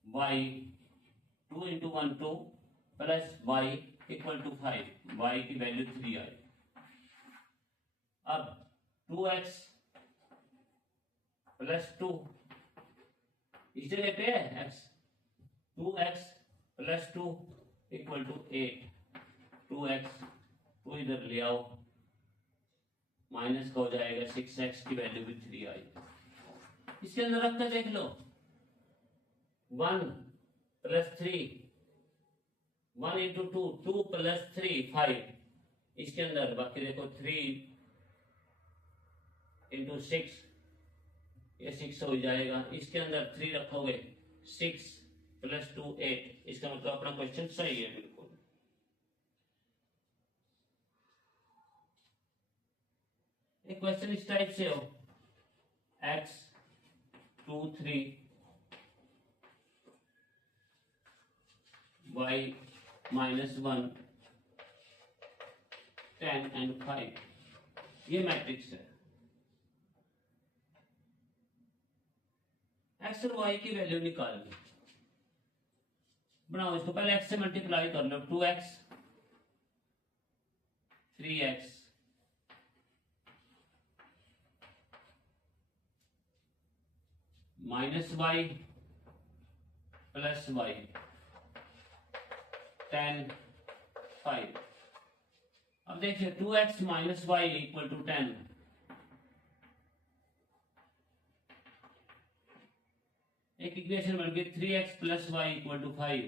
y 2 into 1 2 plus y equal to 5, y की वैल्यू 3 आई। अब 2x प्लस 2 इस जगह पे है x, 2x plus 2 equal to 8, 2x 2 इधर ले आओ, माइनस का हो जाएगा 6x की वैल्यू भी 3 आई। इसके अंदर रख कर देख लो 1 प्लस 3 1 इंटू 2 2 प्लस 3 5, इसके अंदर बाकी देखो 3 इंटू 6 ये 6 हो जाएगा। इसके अंदर 3 रखोगे 6 प्लस 2 8, इसका मतलब अपना क्वेश्चन सही है बिल्कुल। एक क्वेश्चन इस टाइप से हो x 2 3 y -1 10 एंड 5, ये मैट्रिक्स है। x और y की वैल्यू निकालनी, बनाओ इसको, पहले x से मल्टीप्लाई कर लो 2x 3x minus y plus y 10 5। अब देखिए 2x minus y equal to 10, एक इक्वेशन बन गई 3x plus y equal to 5।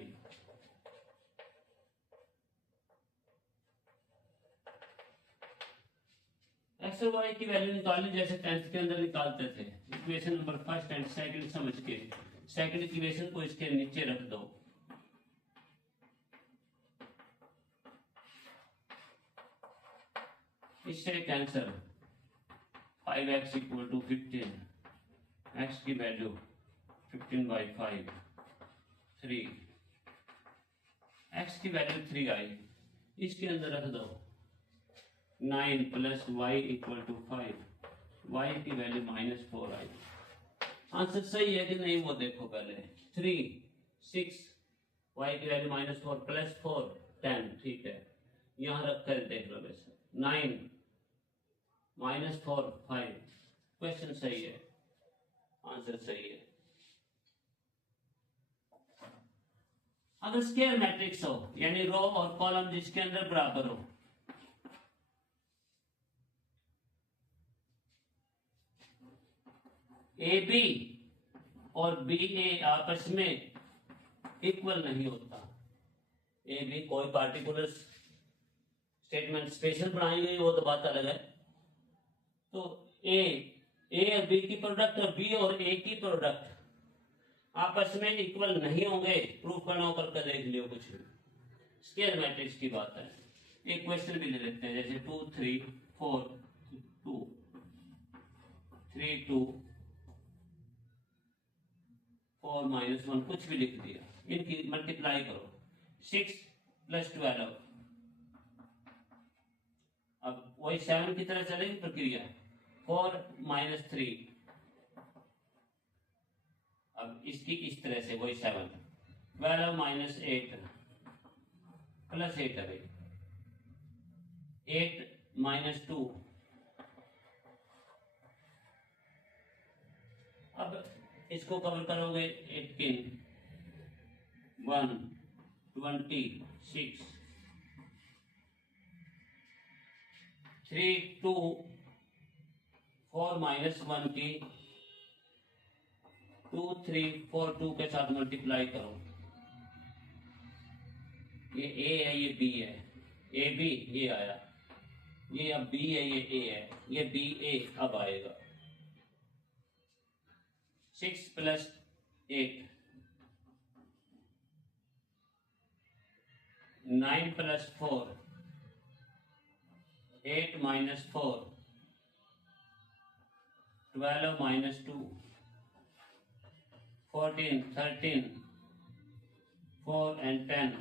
X और y की वैल्यू निकालनी जैसे 10th के अंदर निकालते थे, equation number first and second समझ के सेकंड इक्वेशन को इसके नीचे रख दो। इससे cancel 5x equal to 15, x की वैल्यू 15/5, 3, x की वैल्यू 3 आई, इसके अंदर रख दो 9 plus y equal to 5, y की वैल्यू -4 आई। आंसर सही है कि नहीं वो देखो पहले। 3, 6, y की वैल्यू -4 प्लस 4, 10, ठीक है, यहाँ रख कर देख लो वैसे। 9 -4, 5, क्वेश्चन सही है, आंसर सही है। अगर स्क्वायर मैट्रिक्स हो यानी रो और कॉलम जिसके अंदर बराबर हो, ए बी और बी ए आपस में इक्वल नहीं होता। ए बी कोई पार्टिकुलर स्टेटमेंट स्पेशल बनाई गई वो तो बात अलग है। तो ए और बी की प्रोडक्ट और बी और ए की प्रोडक्ट आपस में इक्वल नहीं होंगे, प्रूफ करना हो करके देख लियो कुछ भी। स्क्वायर मैट्रिक्स की बात है। एक क्वेश्चन भी ले लेते हैं, जैसे 2, 3, 4, 2, 3, 2, 4 -1 कुछ भी लिख दिया, इनकी मल्टीप्लाई करो। 6 + 12, अब वही 7 की तरह चलेगी प्रक्रिया। 4 - 3, अब इसकी इस तरह से वही 7, 12 - 8 प्लस 8 है भाई, 8 - 2, अब इसको कवर करोगे 18, 1, 26, 3, 2, 4 -1 की 2, 3, 4, 2 के साथ मल्टीप्लाई करो। ये ए है, ये बी है, ए बी ये आया, ये अब बी है, ये ए है, ये बी ए अब आएगा। 6 + 8, 9 + 4, 8 - 4, 12 - 2, 14, 13, 4 and 10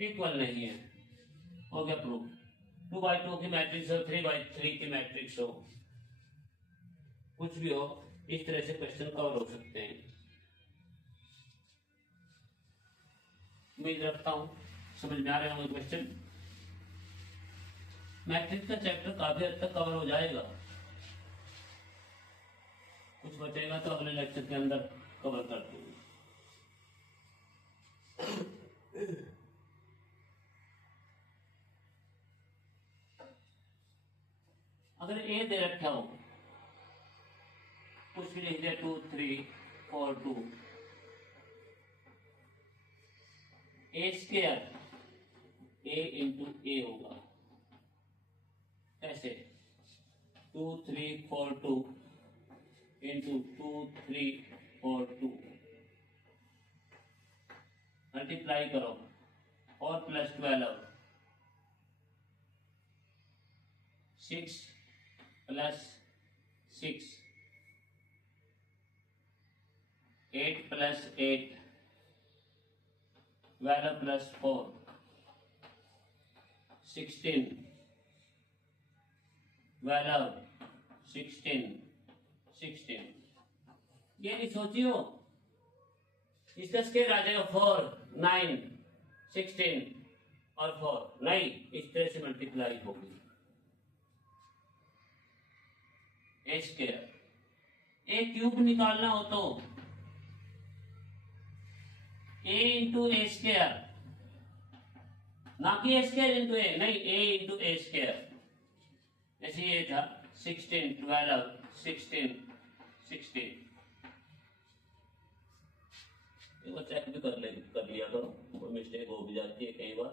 इक्वल नहीं है, हो गया प्रूफ। 2/2 की मैट्रिक्स हो, 3/3 की मैट्रिक्स हो, कुछ भी हो, इस तरह से क्वेश्चन कवर हो सकते हैं। उम्मीद रखता हूं समझ में आ रहे होंगे क्वेश्चन। मैट्रिक्स का चैप्टर काफी हद तक कवर हो जाएगा, कुछ बचेगा तो अगले लेक्चर के अंदर कवर कर दूंगा। अगर ए दे रखा हो, कुछ भी लिख दिया 2, 3, 4, 2, ए स्क्वायर ए इंटू ए होगा, कैसे? 2, 3, 4, 2 इंटू 2, 3, 4, 2 मल्टीप्लाई करो, और प्लस 12, 6 + 6, 8 + 8, 12 + 4, 16, 12, 16, 16। ये नहीं सोचियो इसका स्क्वायर आ जाएगा 4, 9, 16 और 4, नहीं, इस तरह से मल्टीप्लाई होगी। ए स्क्वायर ए क्यूब निकालना हो तो ए इंटू ए स्क्वायर, ना कि ए स्क्वायर इंटू ए, नहीं, ए इंटू ए स्क्वायर। जैसे ये था 16, 12, 16, 16, वो चेक भी कर लिया करो, कोई मिस्टेक हो भी जाती है कई बार।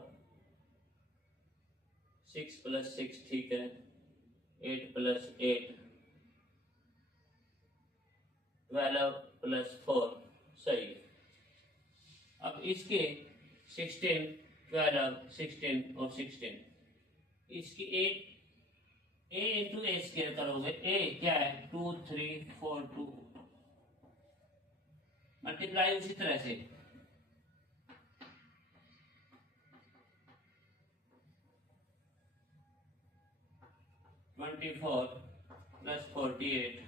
6 + 6 ठीक है, 8 + 8, 12 + 4 सही है। अब इसके 16, 12, 16 और 16, इसकी एक ए इंटू ए स्केयर करोगे, ए क्या है 2 3 4 2, मल्टीप्लाई उसी तरह से 24 प्लस 48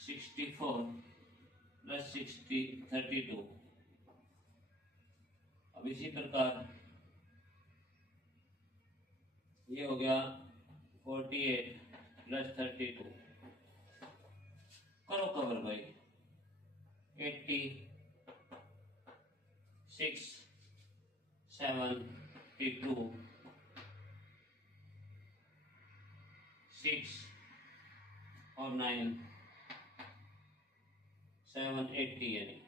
64 प्लस 60 32। अब इसी प्रकार ये हो गया 48 प्लस 32, करो कवर भाई 86 72 6 और 9 780, यानी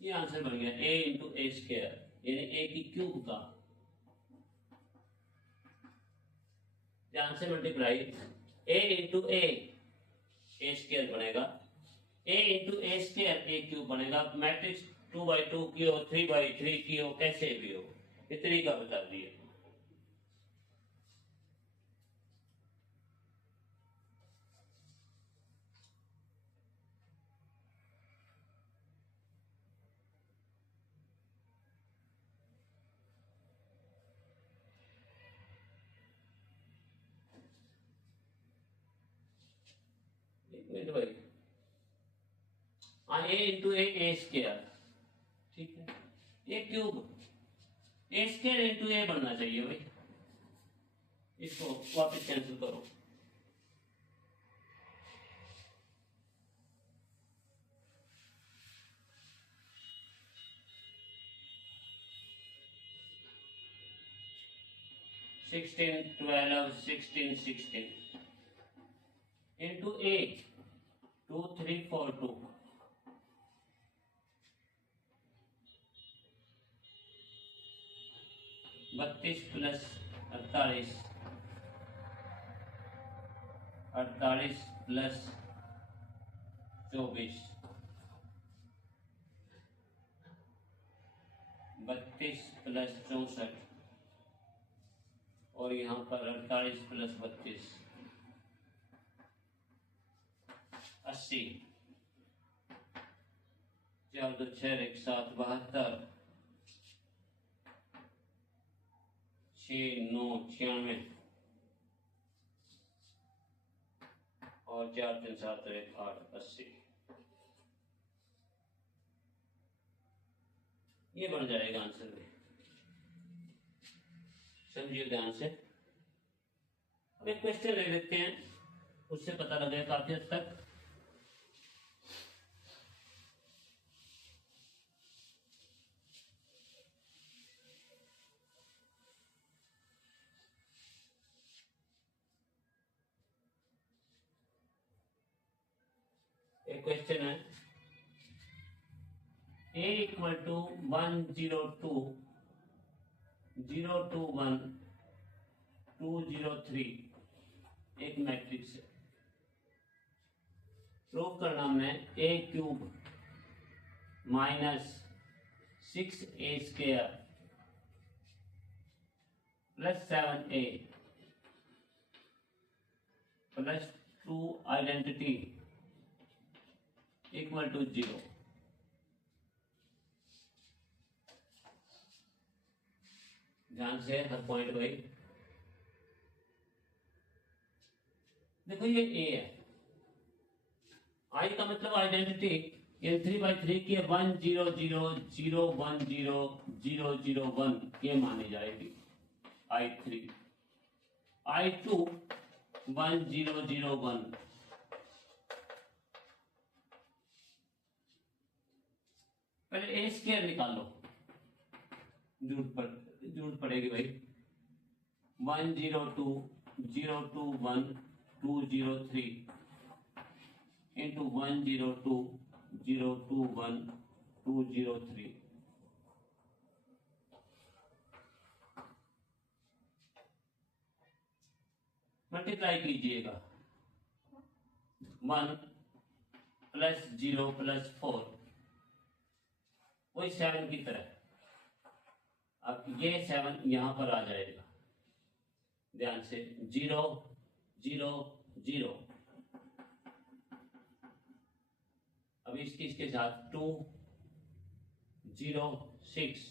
ये आंसर बन गया a इंटू ए स्क्वायर, यानी a की क्यूब का ध्यान से multiply a into A square बनेगा, a into A square A cube बनेगा। मैट्रिक्स 2/2 की हो 3/3 की हो कैसे भी हो, ये तरीका बता दिए। भाई ए इंटू ए स्क्वायर, ठीक है, ए क्यूब ए स्क्वायर इंटू ए बनना चाहिए भाई, इसको वापस कैंसिल करो। सिक्सटीन 12 16 16 इंटू ए 2 3 4 2, 32 प्लस 48 48 प्लस 24 32 प्लस 64 और यहाँ पर 48 प्लस 32 80, 4 2 6 1 7 72 6 9 96 और 4 3 7 1 8 80, ये बन जाएगा आंसर में। समझिए ध्यान से। अब एक क्वेश्चन ले लेते हैं, उससे पता लगेगा काफी हद तक। एक क्वेश्चन है a इक्वल टू 102 021 203, एक मैट्रिक्स है। प्रूव करना है a cube minus 6a square plus 7a plus 2 identity equal to 0। ध्यान से हर पॉइंट भाई, देखो ये ए है, आई का मतलब आइडेंटिटी, ये 3/3 की 1 0 0 0 1 0 0 0 1 ये मानी जाएगी। I3 I2 1 0 0 1, पहले ए स्क्वायर निकालो, जरूरत पड़ेगी भाई। 1 0 2 0 2 1 2 0 3 इंटू 1 0 2 0 2 1 2 0 3, मल्टीप्लाई कीजिएगा 1 प्लस 0 प्लस 4, वही 7 की तरह। अब ये 7 यहां पर आ जाएगा, ध्यान से 0 0 0। अब इसके साथ 2 0 6।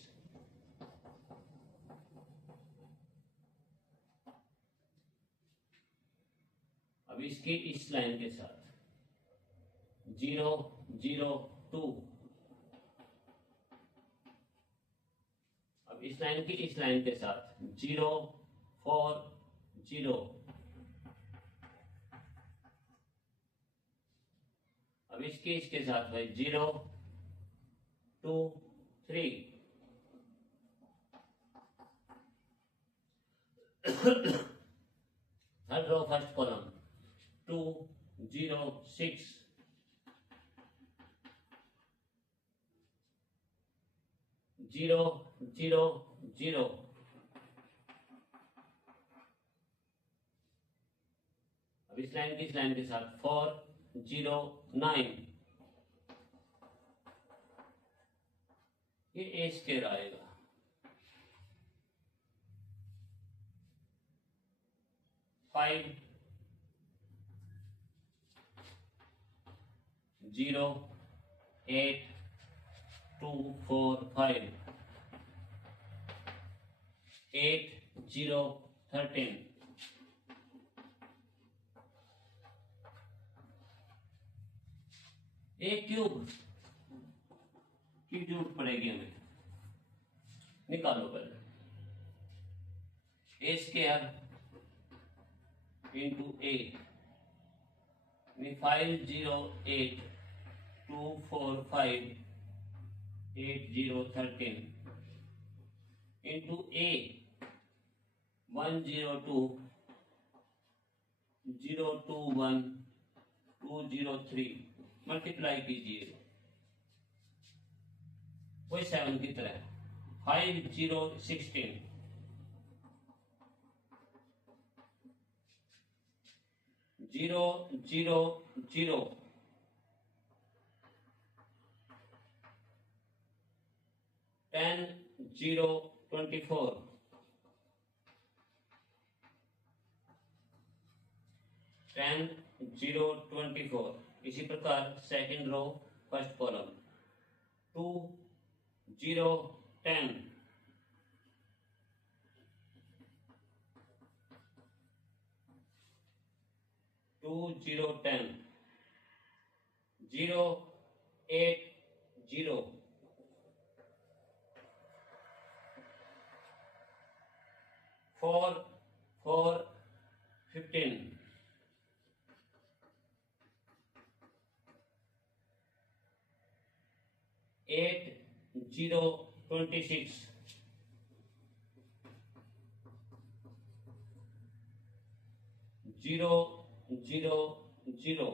अब इसके इस लाइन के साथ 0 0 2। अब इस लाइन की इस लाइन के साथ 0 4 0। अब इसके साथ भाई 0 2 3। Third row first column 2 0 6। Zero zero zero. अब इस लाइन के साथ 4 0 9। ये ए स्क्वायर आएगा। फाइव 0 8 2 4 5 8 0 13। एक क्यूब की जरूरत पड़ेगी हमें, निकालो पहले। ए स्क्वायर इंटू 8 5 0 8 2 4 5 8 0 13 इंटू ए 1 0 2 0 2 1 2 0 3। मल्टीप्लाई कीजिए वही 7 की तरह 5 0 16 0 0 0 10 0 24 10 0 24। इसी प्रकार सेकंड रो फर्स्ट कॉलम 2 0 10 2 0 10 0 8 0 4 4 15 8 0 26 0 0 0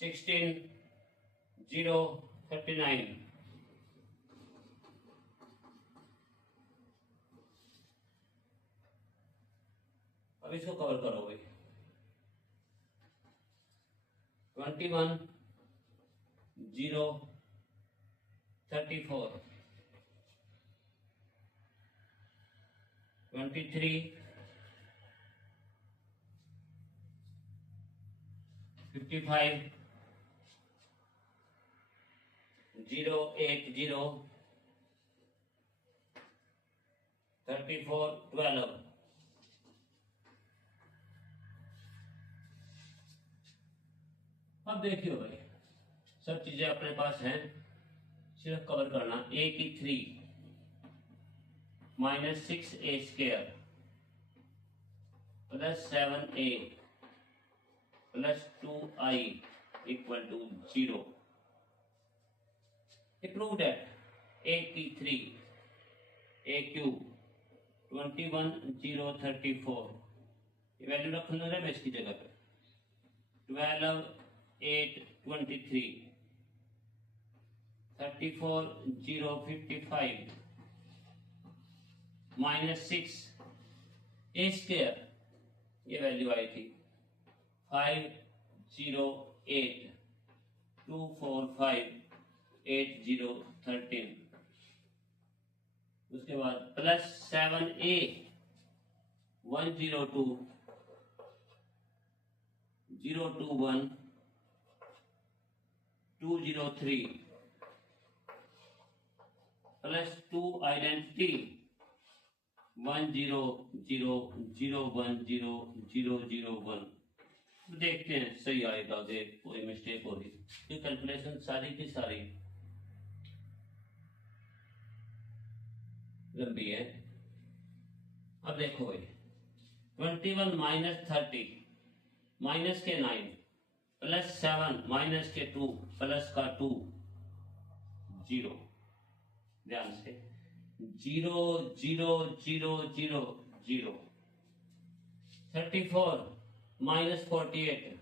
16 0 39। अब इसको कवर करो भाई 21 0 34 23 55 0 8 0 34 12। अब देखियो भाई सब चीजें अपने पास हैं, सिर्फ कवर करना। ए की 3 minus 6 A square plus 7 A plus 2 I equal to 0। Prove that A की 3 ए क्यूब 21 0 34 ये वैल्यू रखना है इसकी जगह पे 12 8 23 34 0 55 माइनस 6 ए स्क्वायर ये वैल्यू आई थी 5 0 8 2 4 5 8 0 13 उसके बाद +7a 102 021 203 +2 आइडेंटिटी 100010001। देखते हैं सही आएगा, देख कोई मिस्टेक हो रही, ये कैलकुलेशन सारी की सारी लंबी है। अब देखो भाई 21 - 30 माइनस के 9 +7 माइनस के 2 प्लस का 2 0। ध्यान से 0 0 0 0 0। 34 - 48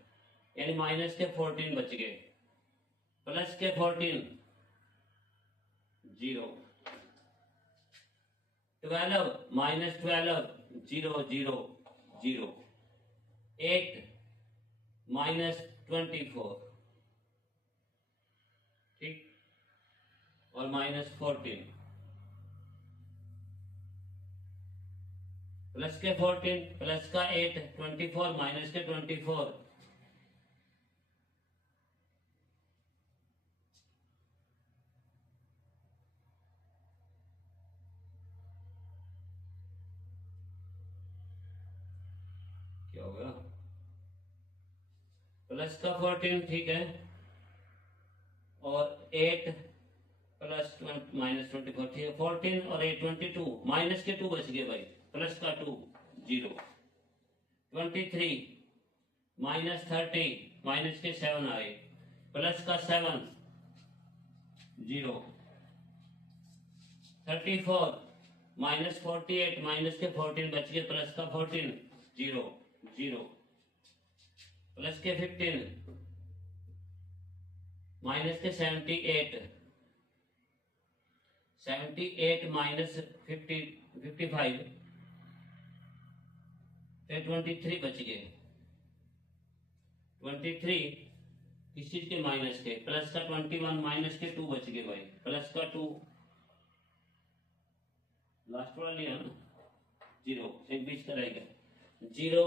यानी माइनस के 14 बच गए, प्लस के 14 0। 12 - 12 0 0 0। 8 - 24 ठीक, और -14 प्लस के 14 प्लस का 8 24 माइनस के 24 क्या होगा, प्लस का 14 ठीक है, और 8 प्लस -24 ठीक है। 14 और 8 22, माइनस के 2 बच गए भाई, प्लस का 2 0। 23 -30 माइनस के 7 आए, प्लस का 7 0। 34 -48 माइनस के 14 बच गए, प्लस का 14 0 0। प्लस के 15 माइनस के 78 माइनस 55 फिर 23 बच गए। 23 किस चीज के, माइनस के, प्लस का 21 माइनस के 2 बच गए भाई, प्लस का 2 लास्ट वाला लिया ना 0, एक बीच का रहेगा 0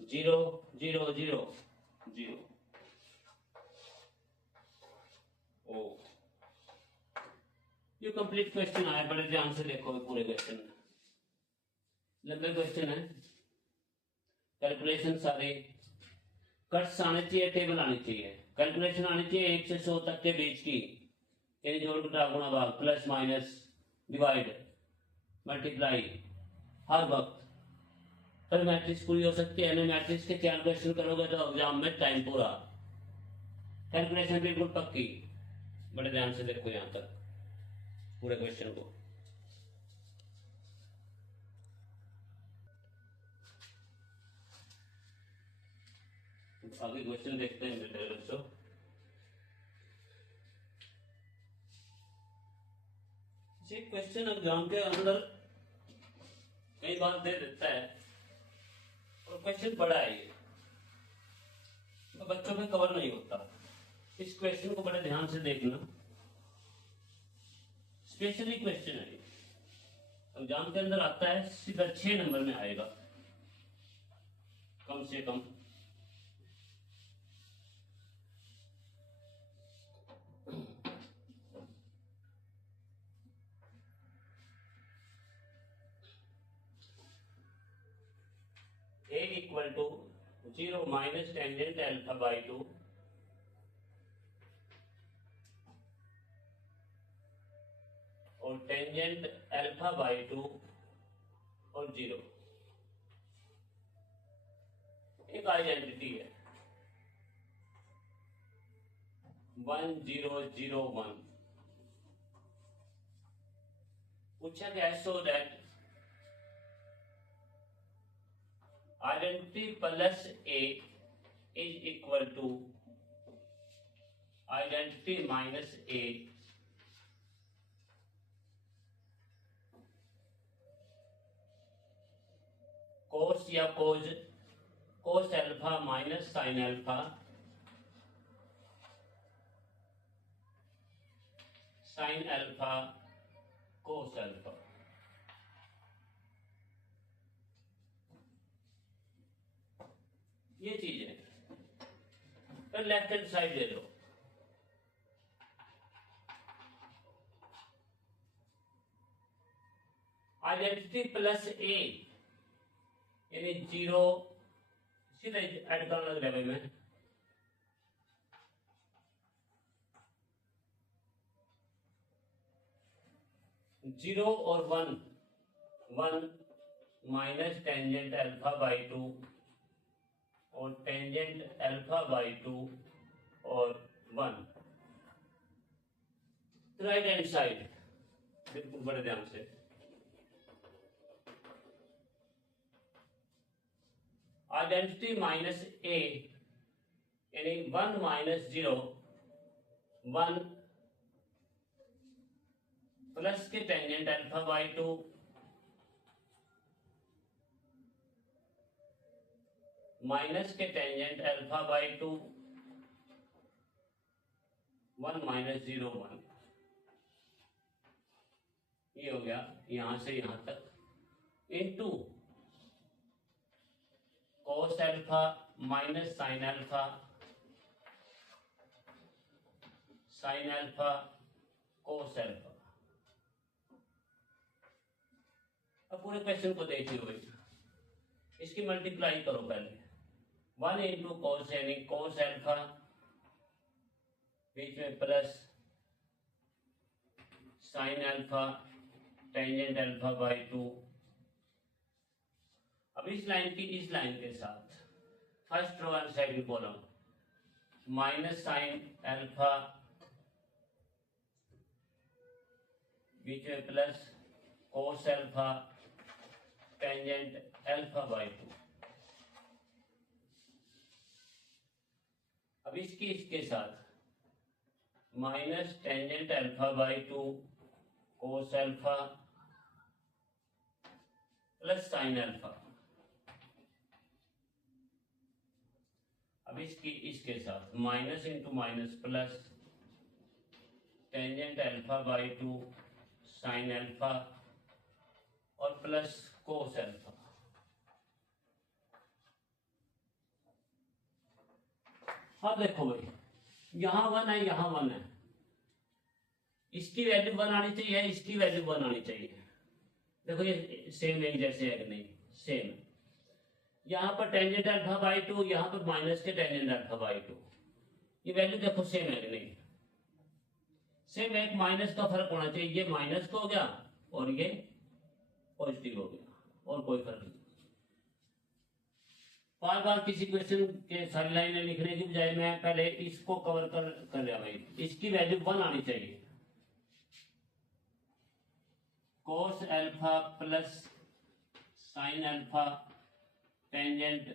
0 0 0 0। ओ ये कंप्लीट क्वेश्चन आया, बड़े ध्यान से देखो पूरे क्वेश्चन, लंबे क्वेश्चन है, कैलकुलेशन सारे कट्स आने चाहिए, टेबल आनी चाहिए, कैलकुलेशन आनी चाहिए 1 से 100 तक के बीच की, यानी जोड़ घटा गुणा भाग प्लस माइनस डिवाइड मल्टीप्लाई हर वक्त। पर मैट्रिक्स पूरी हो सकती है, मैट्रिक्स के 4 क्वेश्चन करोगे तो एग्जाम में टाइम पूरा, कैलकुलेशन बिल्कुल पक्की। बड़े ध्यान से देखो यहाँ तक पूरे क्वेश्चन को। आगे क्वेश्चन देखते हैं बेटे बच्चों। ये क्वेश्चन एग्जाम के अंदर कई बार दे देता है और क्वेश्चन बड़ा है, ये तो बच्चों में कवर नहीं होता। इस क्वेश्चन को बड़े ध्यान से देखना, स्पेशली क्वेश्चन है, एग्जाम के अंदर आता है, सीधा 6 नंबर में आएगा कम से कम। A equal to 0 minus tangent alpha by 2 और टेंजेंट अल्फा बाई 2 और 0 एक आइडेंटिटी है 1001। पूछा गया है so that identity plus A is equal to identity minus A cos या cos alpha minus sine alpha sine alpha cos alpha. फिर लेफ्ट हैंड साइड ले लो। आइडेंटिटी प्लस ए यानी 0 सीधे ऐड करने लग रहा है मैं। जीरो और 1 माइनस टेंजेंट अल्फा बाई 2 और टेंजेंट अल्फा बाई 2 और 1। राइट हैंड साइड बिल्कुल बड़े ध्यान से। आइडेंटिटी माइनस ए यानी 1 माइनस 0 1 प्लस के टेंजेंट अल्फा बाई 2 माइनस के टेंजेंट अल्फा बाई 2 1 माइनस 0 1। ये हो गया यहां से यहां तक इनटू कोस alpha minus sine alpha cos alpha. अब पूरे क्वेश्चन को देखते हुए इसकी मल्टीप्लाई करो पहले। 1 इंटू कोस यानी कोस अल्फा बीच में plus sine alpha tangent alpha by 2। अब इस लाइन की इस लाइन के साथ first row and second column minus sine alpha बीच में plus cos alpha tangent alpha by 2। अब इसके साथ minus tangent alpha by 2 cos alpha plus sine alpha. अब इसके साथ minus into minus plus tangent alpha by 2 sine alpha और प्लस कोस अल्फा। अब देखो भाई यहां 1 है यहां 1 है, इसकी वैल्यू 1 आनी चाहिए, इसकी वैल्यू 1 आनी चाहिए। देखो ये सेम एक जैसे है कि नहीं, सेम। यहाँ पर टेंजेंट अल्फा बाई 2, यहाँ पर माइनस के टेंजेंट अल्फा बाई 2, ये वैल्यू देखो सेम है कि नहीं, सेम। एक माइनस का फर्क होना चाहिए, ये माइनस का हो गया और ये पॉजिटिव हो गया, और कोई फर्क नहीं। बार बार किसी क्वेश्चन के सारी लाइनें लिखने की बजाय मैं पहले इसको कवर कर लिया भाई। इसकी वैल्यू 1 आनी चाहिए। कोस alpha plus sine alpha tangent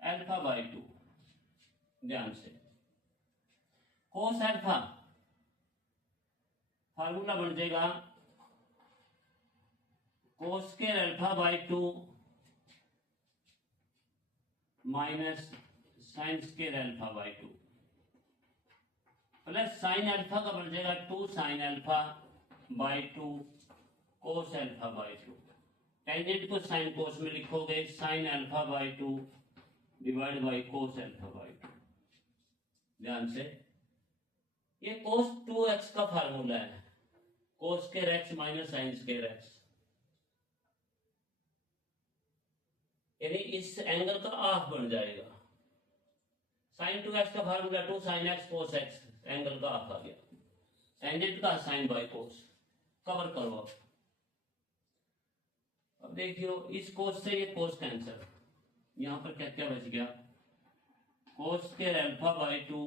alpha by 2। ध्यान से कोस अल्फा फार्मूला बन जाएगा कोस के alpha by 2 minus sine square alpha by 2 plus sine alpha का बन जाएगा 2 sine alpha by 2 cos alpha by 2। Tangent को साइन कोस में लिखोगे sign alpha by 2 divide by cos alpha by 2। ध्यान से ये कोस 2x का फार्मूला है, cos square x minus sine square x, यानी इस एंगल का हाफ बन जाएगा। साइन 2x का फार्मूला 2 साइन x कोस x, एंगल का हाफ आ गया। टेंजेंट का साइन बाई कोस, कवर करो। अब देखियो इस कोस से ये कोस कैंसिल, यहां पर क्या क्या बच गया, cos square alpha by 2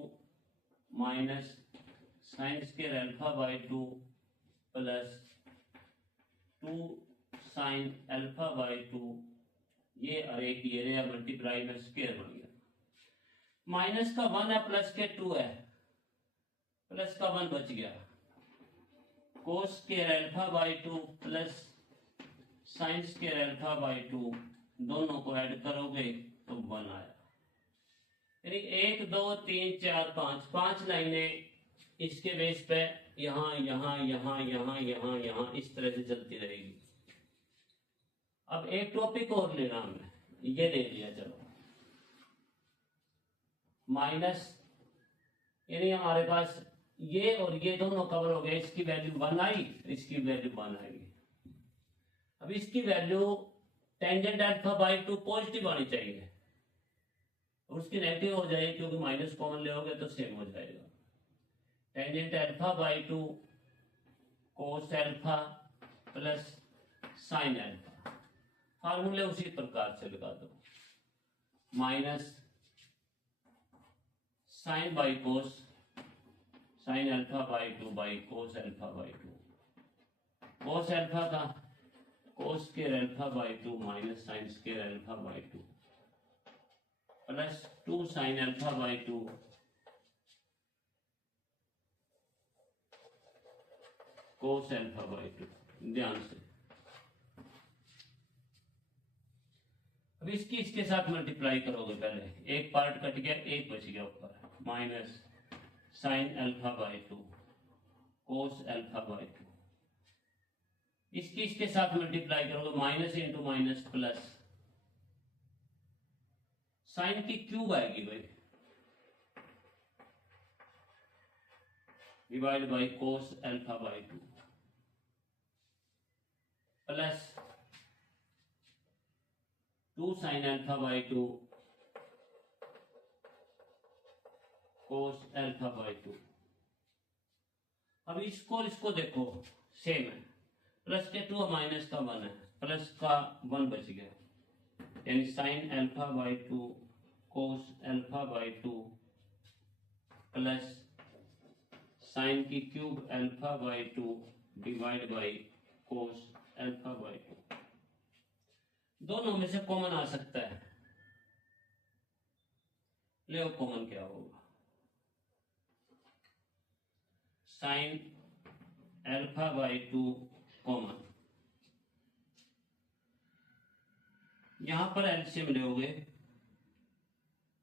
minus sine square alpha by 2 plus 2 sine alpha by 2, ये और एक ये रे मल्टीप्लाई में स्केयर बन गया। माइनस का 1 है प्लस के 2 है, प्लस का 1 बच गया। Cos square alpha by 2 plus sine square alpha by 2, दोनों को ऐड करोगे तो 1 आया। यानी 1 2 3 4 5 लाइनें इसके बेस पे यहां यहां यहां यहां यहां यहां इस तरह से चलती रहेगी। अब एक टॉपिक और लेना हमने, ये ले लिया। चलो माइनस, यानी हमारे पास ये और ये दोनों कवर हो गए, इसकी वैल्यू 1 आई, इसकी वैल्यू 1 आएगी। अब इसकी value tangent alpha by 2 positive आनी चाहिए, उसकी नेगेटिव हो जाएगी क्योंकि माइनस कॉमन ले तो सेम हो जाएगा। Tangent alpha by 2 cos alpha plus sine alpha, फार्मूले उसी प्रकार से लगा दो, minus sine by cos, sine alpha by 2 by cos alpha by 2, cos alpha का cos square alpha by 2 minus sine square alpha by 2 plus 2 sine alpha by 2 cos alpha by 2। ध्यान से अब इसकी इसके साथ मल्टीप्लाई करोगे, पहले एक पार्ट कट गया, एक बच गया ऊपर, minus sine alpha by 2 cos alpha by 2, इसकी इसके साथ मल्टीप्लाई करोगे, minus into minus plus sine की क्यूब आएगी भाई, divide by cos alpha by 2 plus 2 sine alpha by 2 cos alpha by 2। अब इसको और इसको देखो सेम है, प्लस के 2 माइनस का 1 है, प्लस का 1 बच गया, यानी sine alpha by 2 cos alpha by 2 plus sine की cube alpha by 2 divide by cos alpha by 2। दोनों में से कॉमन आ सकता है, ले कॉमन क्या होगा, साइन अल्फा बाई 2 कॉमन, यहां पर एलसीएम लोगे,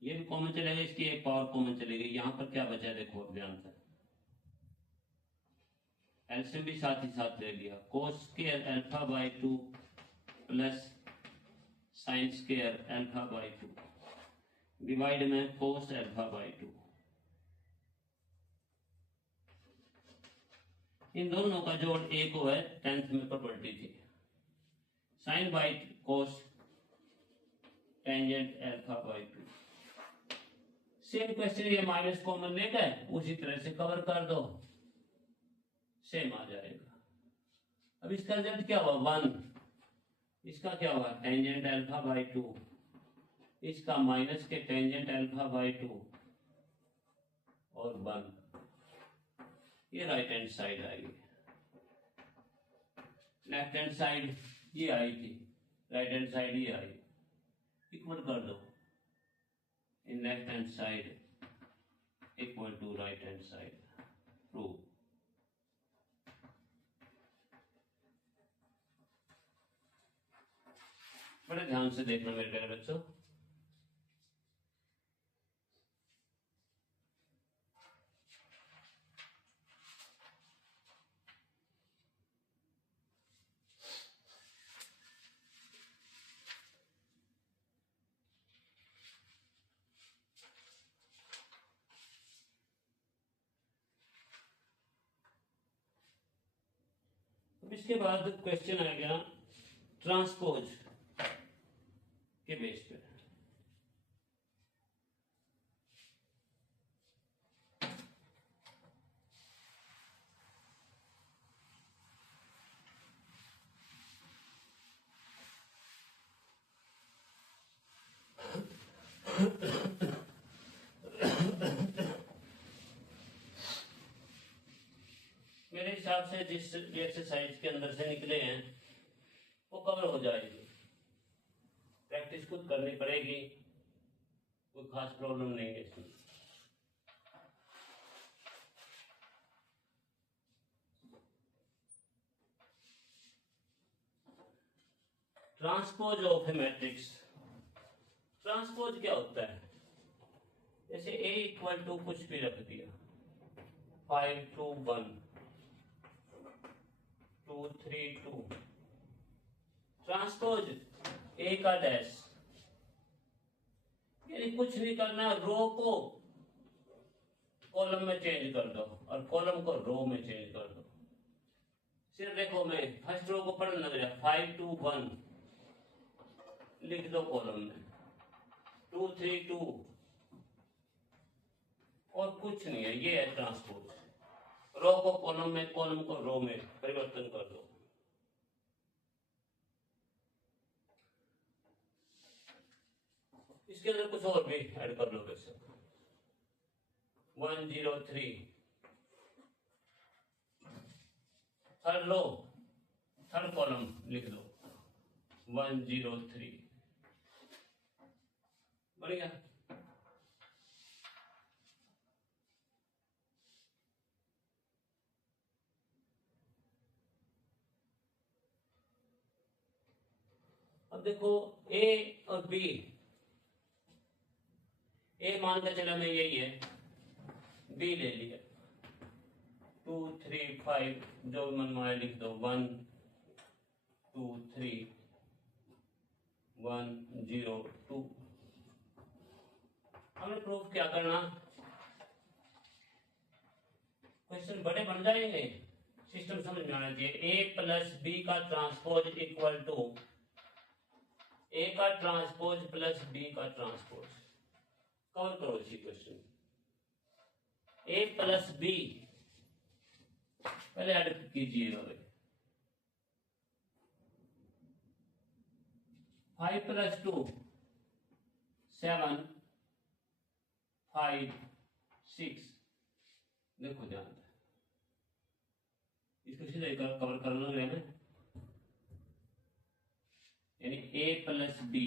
ये भी कॉमन चलेगा, इसकी एक पावर कॉमन चलेगी, यहां पर क्या बचा देखो ध्यान से, एलसीएम भी साथ ही साथ ले लिया, कोस square alpha by 2 plus sine square alpha by 2 divide में कोस अल्फा बाई 2। इन दोनों का जोड़ एक को है, 10th में प्रॉपर्टी थी, sine by cos tangent alpha by 2। Same question, ये माइनस कॉमन लेकर उसी तरह से कवर कर दो, सेम आ जाएगा। अब इसका रिजल्ट क्या हुआ 1, इसका क्या हुआ टेंजेंट अल्फा बाई 2, इसका माइनस के टेंजेंट अल्फा बाई 2 और 1, ये राइट हैंड साइड आएगी, लेफ्ट हैंड साइड ये आई थी, राइट हैंड साइड ये आई, इक्वल कर दो, in left hand side equal to right hand side, prove. बड़े ध्यान से देखना मेरे प्यारे बच्चों, इसके बाद क्वेश्चन आ गया ट्रांसपोज के बेस पे। मेरे हिसाब से जिस एक्सरसाइज के अंदर से निकले हैं वो कवर हो जाएगी, प्रैक्टिस खुद करनी पड़ेगी, कोई खास प्रॉब्लम नहीं है इसमें। Transpose of A matrix, transpose क्या होता है, जैसे a इक्वल टू कुछ भी रख दिया, 5 2 1 2 3 2, ट्रांसपोज a का डैश, यानी कुछ नहीं करना, रो को कॉलम में चेंज कर दो और कॉलम को रो में चेंज कर दो। सिर्फ देखो, मैं फर्स्ट रो को पढ़ने लग रहा, 5 2 1 लिख दो कॉलम में, 2 3 2, और कुछ नहीं है। ये है ट्रांसपोज। रो को कॉलम में, कॉलम को रो में परिवर्तन कर दो। इसके अंदर कुछ और भी ऐड कर लो वैसे। 103 थर्ड रो, थर्ड कॉलम लिख दो 103, बन गया। अब देखो ए और बी, ए मान के चला मैं यही है, बी ले लिया 2 3 5, जो मनमाया लिख दो 1 2 3 1 0 2। हमें प्रूफ क्या करना, क्वेश्चन बड़े बन जाएंगे, सिस्टम समझ में आना चाहिए। ए प्लस बी का ट्रांसपोज इक्वल टू ए का ट्रांसपोज प्लस बी का ट्रांसपोज। कवर करो इसी क्वेश्चन। ए प्लस बी पहले ऐड कीजिएगा भाई, 5 प्लस 2 7 5 6। देखो ध्यान से इसको सीधे कवर कर लो ना, यानी ए प्लस बी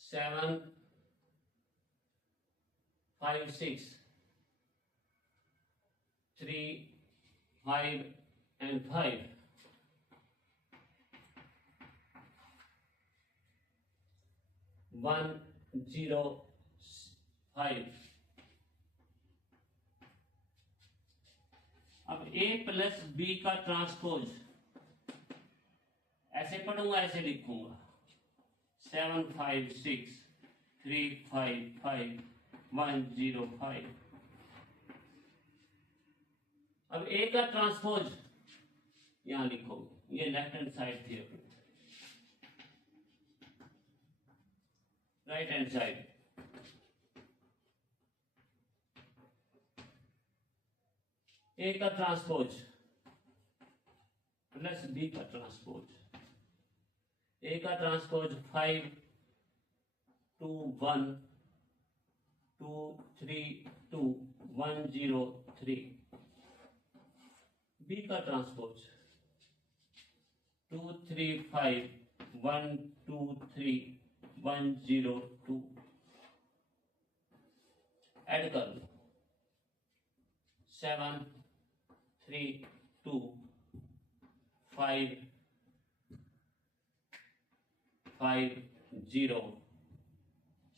7 5 6 3 5 and 5 1 0 5। अब a प्लस बी का ट्रांसपोज ऐसे पढ़ूंगा, ऐसे लिखूंगा 7 5 6 3 5 5 1 0 5। अब a का ट्रांसपोज यहां लिखो, ये लेफ्ट हैंड साइड थी अपनी, राइट हैंड साइड। ए का ट्रांसपोज प्लस बी का ट्रांसपोज, ए का ट्रांसपोज 5 2 1 2 3 2 1 0 3। बी का ट्रांसपोज 2 3 5 1 2 3 1 0 2। ऐड कर लो 7 3 2 5 5 0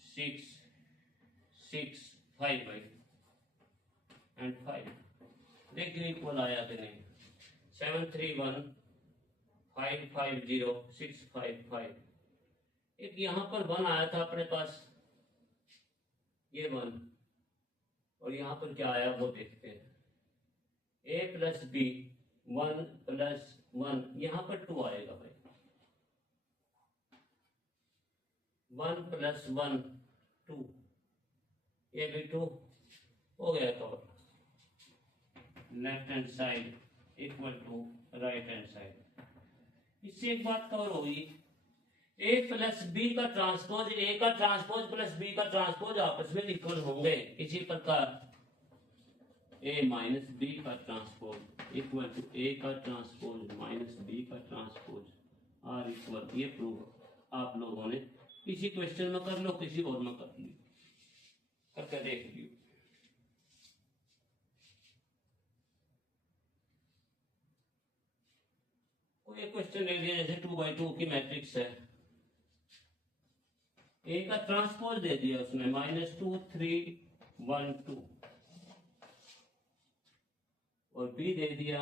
6 6 5 एंड 5। देखिए इक्वल आया कि नहीं। 7 3 1 5 5 0 6 5 5। एक यहां पर 1 आया था अपने पास, ये 1, और यहां पर क्या आया वो देखते हैं। a प्लस बी 1 प्लस 1, यहां पर 2 आएगा भाई, 1 प्लस 1 2, ये भी 2 हो गया cover. Left hand side equal to right hand side. इससे एक बात कवर होगी, ए प्लस बी का ट्रांसपोज, ए का ट्रांसपोज प्लस बी का ट्रांसपोज आपस में इक्वल होंगे। इसी प्रकार ए माइनस बी का ट्रांसपोज इक्वल टू ए का ट्रांसपोज माइनस बी का ट्रांसपोज आर इक्वल। ये प्रूफ आप लोगों ने किसी क्वेश्चन में कर लो, किसी और में कर लो, करके देख लियो। कोई क्वेश्चन ले लिया जैसे 2 by 2 की मैट्रिक्स है, ए का ट्रांसपोज दे दिया उसने -2 3 1 2, और बी दे दिया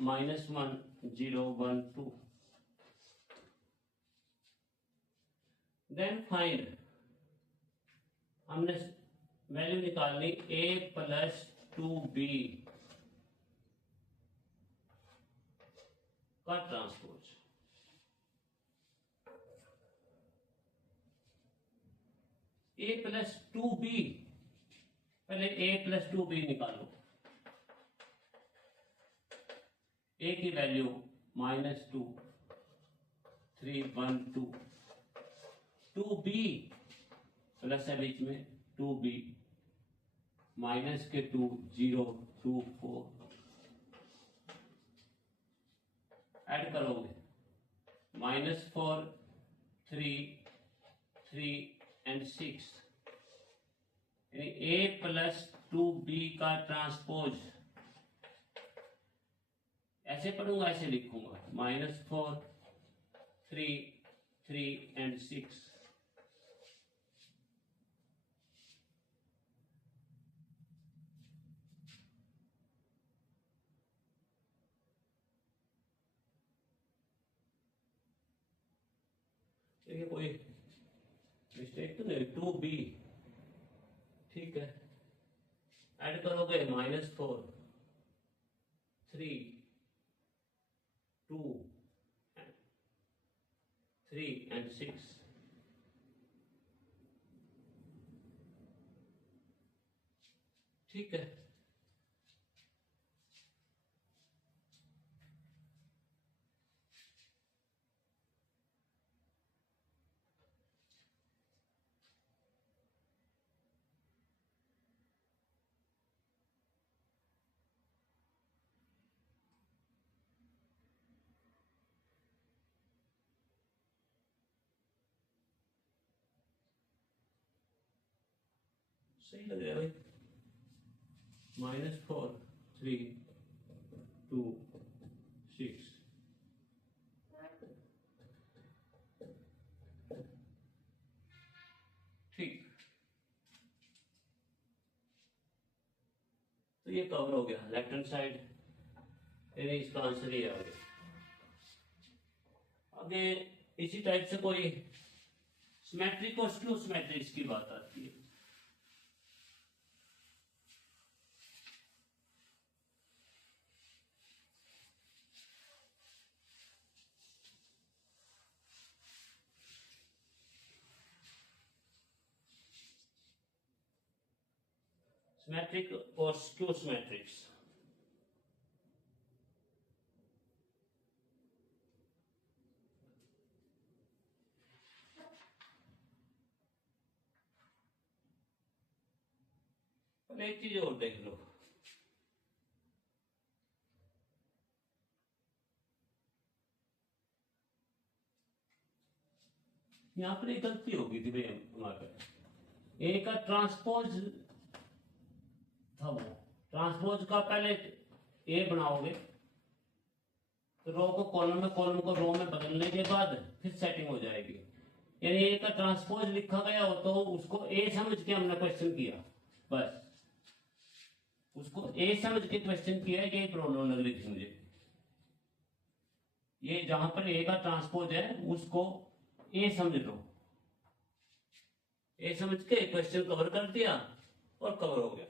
-1 0 1 2। देन फाइंड, हमने वैल्यू निकालनी a प्लस 2b का ट्रांसपोज। a प्लस 2b, पहले a प्लस 2b निकालो। a की वैल्यू -2 3 1 2, 2b प्लस है बीच में 2b माइनस के 2 0 2 4, ऐड करोगे -4 3 3 एंड 6, यानी a प्लस 2b का ट्रांसपोज। ऐसे पढ़ूंगा, ऐसे लिखूंगा -4 3 3 एंड 6। देखिए कोई मिस्टेक तो नहीं, 2b ठीक है। ऐड करोगे -4 3 2 3 एंड 6, ठीक है। सही लग रहा है भाई, -4 3 2 6, ठीक। तो ये कवर हो गया लेफ्ट हैंड साइड, यानी इसका आंसर ये आ गया। आगे इसी टाइप से कोई सिमेट्रिक और स्क्यू सिमेट्रिक्स की बात आती है। सिमेट्रिक और स्क्यू सिमेट्रिक्स, एक चीज और देख लो, यहां पर एक गलती होगी थी भाई हमारे, ए का ट्रांसपोज था, वो ट्रांसपोज का पहले ए बनाओगे तो रो को कॉलम में, कॉलम को रो में बदलने के बाद फिर सेटिंग हो जाएगी। यानी ए का ट्रांसपोज लिखा गया हो तो उसको ए समझ के हमने क्वेश्चन किया, बस उसको ए समझ के क्वेश्चन किया, ये प्रॉब्लम लग रही थी मुझे। ये जहां पर ए का ट्रांसपोज है उसको ए समझ लो, ए समझ के क्वेश्चन कवर कर दिया और कवर हो गया।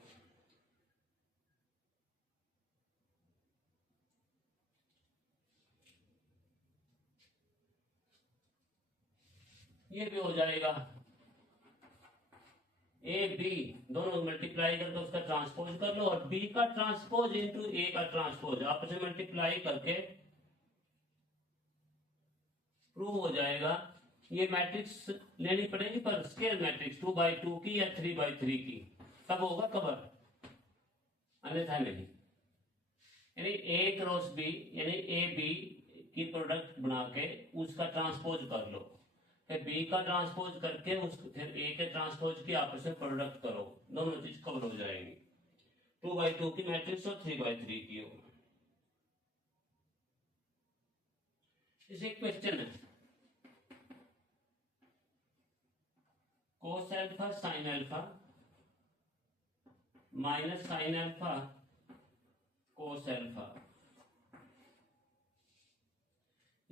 ये भी हो जाएगा, ए बी दोनों मल्टीप्लाई करके उसका ट्रांसपोज कर लो, और बी का ट्रांसपोज इंटू ए का ट्रांसपोज आपस में मल्टीप्लाई करके प्रूव हो जाएगा। ये मैट्रिक्स लेनी पड़ेगी पर स्केल मैट्रिक्स 2x2 की या 3x3 की, तब होगा कवर, अन्यथा नहीं। यानी ए क्रॉस बी, यानी ए बी की प्रोडक्ट बना के उसका ट्रांसपोज कर लो, फिर बी का ट्रांसपोज करके उसको फिर ए के ट्रांसपोज की आपस में प्रोडक्ट करो, दोनों चीज कवर हो जाएंगी। 2x2 की मैट्रिक्स और 3x3 की हो। इसे क्वेश्चन है, cos alpha sine alpha minus sine alpha cos alpha,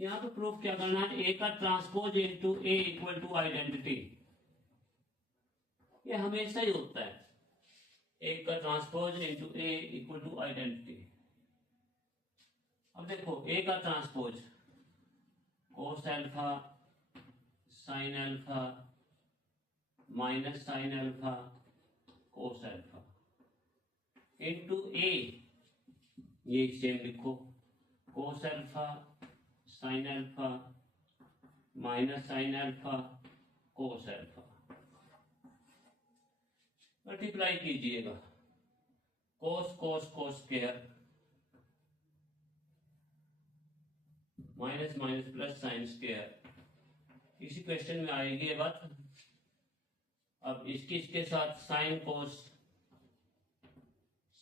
यहाँ पे प्रूफ क्या करना है, ए का transpose into A equal to identity. ये हमेशा ही होता है, ए का transpose into A equal to identity. अब देखो ए का transpose cos alpha sine alpha minus sine alpha cos alpha into A, ये सेम लिखो, cos alpha sine alpha minus sine alpha cos alpha. Multiply कीजिएगा, कोस cos cos square minus minus plus sine square. इसी क्वेश्चन में आएगी ये बात। अब इसके साथ sine cos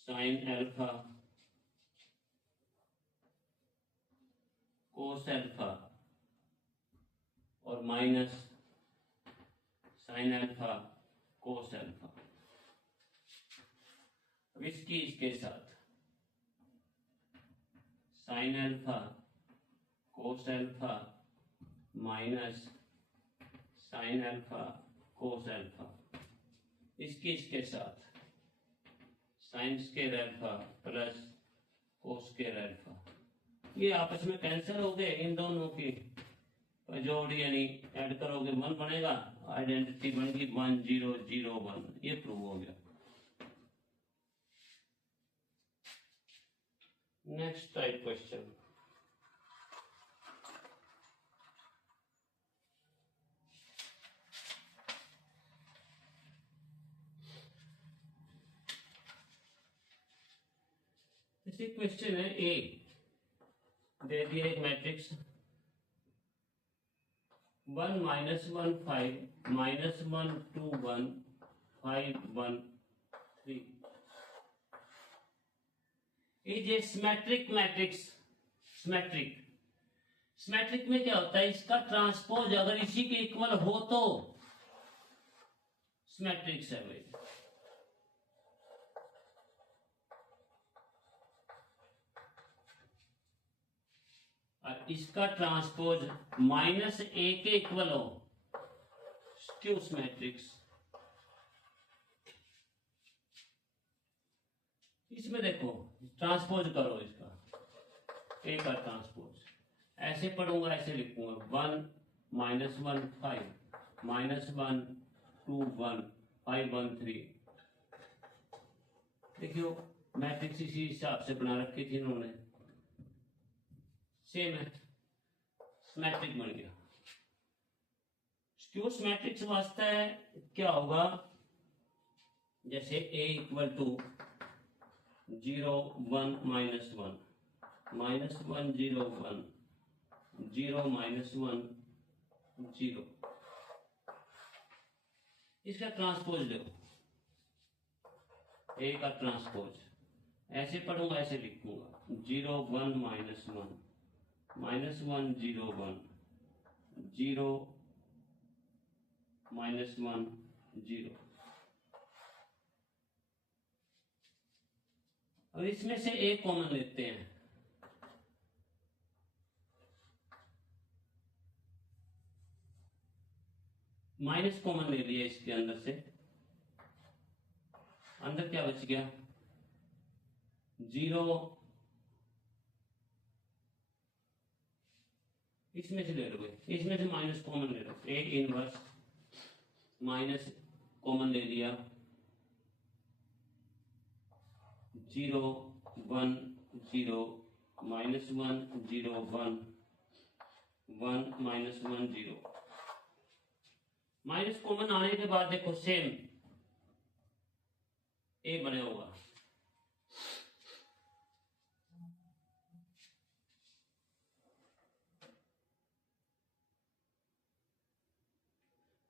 sine alpha cos alpha और minus sine alpha cos alpha. अब इसके साथ sine alpha cos alpha minus sine alpha cos alpha. इसके साथ sine square alpha plus cos square alpha. ये आपस में कैंसिल हो गए, इन दोनों की जोड़ यानी ऐड करोगे 1 बनेगा, आइडेंटिटी बनेगी 1 0 0 1। ये प्रूव हो गया। नेक्स्ट टाइप क्वेश्चन, इसी क्वेश्चन है ए, दे दिया एक matrix 1 -1 5 -1 2 1 5 1 3 is a symmetric matrix. Symmetric में क्या होता है, इसका ट्रांसपोज अगर इसी के इक्वल हो तो सिमेट्रिक्स है भाई। और इसका ट्रांसपोज -a के इक्वल हो, स्क्यू मैट्रिक्स। इसमें देखो ट्रांसपोज करो इसका, a का ट्रांसपोज ऐसे पढ़ूंगा, ऐसे लिखूंगा 1 -1 5 -1 2 1 5 1 3। देखियो मैट्रिक्स इसी हिसाब से बना रखी थी इन्होंने, सेम है, सिमेट्रिक बन गया। स्क्यू मैट्रिक्स वास्ता है क्या होगा, जैसे a इक्वल टू 0 1 -1 -1 0 1 0 -1 0। इसका ट्रांसपोज लो, a का ट्रांसपोज ऐसे पढ़ूंगा, ऐसे लिखूंगा 0 1 -1 -1 0 1 0 -1 0। अब इसमें से एक कॉमन लेते हैं, माइनस कॉमन ले लिया इसके अंदर से। अंदर क्या बच गया 0, इसमें से ले लो, इसमें से माइनस कॉमन ले लो, a इनवर्स माइनस कॉमन ले लिया 0 1 0 -1 0 1 1 -1 0। माइनस कॉमन आने के बाद देखो सेम a बने होगा।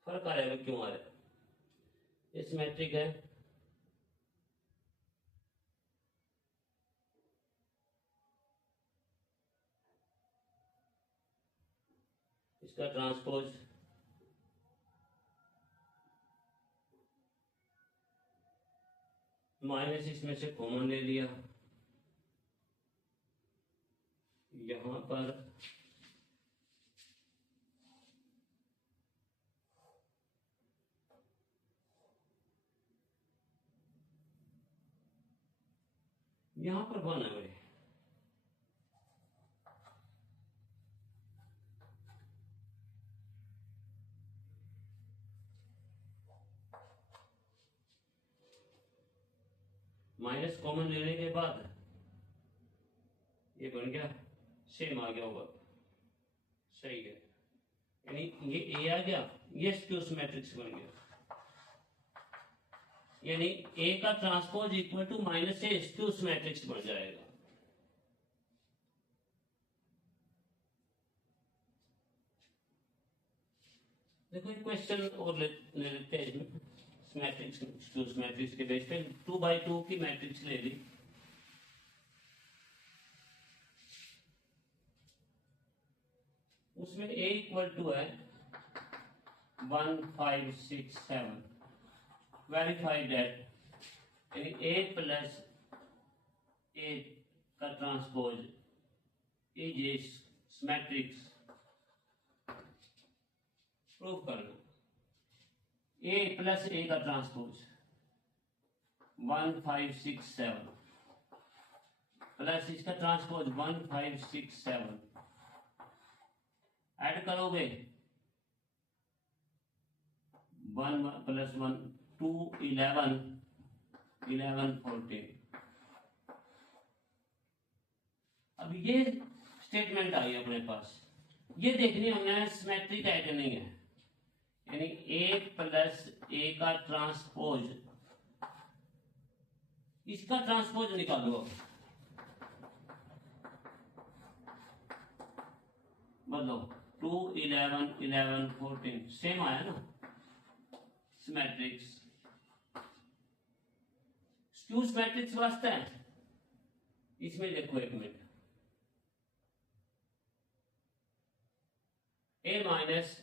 फर्क आ रहा है, क्यों आ रहा है, ये सिमेट्रिक है। इसका ट्रांसपोज माइनस इसमें से कॉमन ले लिया, यहां पर यहां पर 1 है भाई, माइनस कॉमन लेने के बाद ये बन गया, सेम आ गया होगा, सही है। यानी ये ए आ गया, ये स्क्यूज मैट्रिक्स बन गया, यानी ए का transpose equal to minus A skews matrix बन जाएगा। देखो एक क्वेश्चन और ले लेते हैं इसमें, मैट्रिक्स स्क्यूज मैट्रिक्स के बेस पे 2x2 की मैट्रिक्स ले ली, उसमें a इक्वल टू है 1 5 6 7, वेरीफाई दैट, यानी a प्लस a का transpose is a matrix, prove करना। a प्लस a का ट्रांसपोज 1 5 6 7 प्लस इसका ट्रांसपोज 1 5 6 7, ऐड करोगे 1 प्लस 1 2 11 11 14। अब ये स्टेटमेंट आई अपने पास, ये देखनी हमने सिमेट्रिक है कि नहीं है, यानी a प्लस a का ट्रांसपोज, इसका ट्रांसपोज निकालो, मतलब 2 11 11 14 सेम आया ना, सिमेट्रिक्स। स्क्यूज मैट्रिक्स वास्ते है, इसमें देखो एक मिनट, a माइनस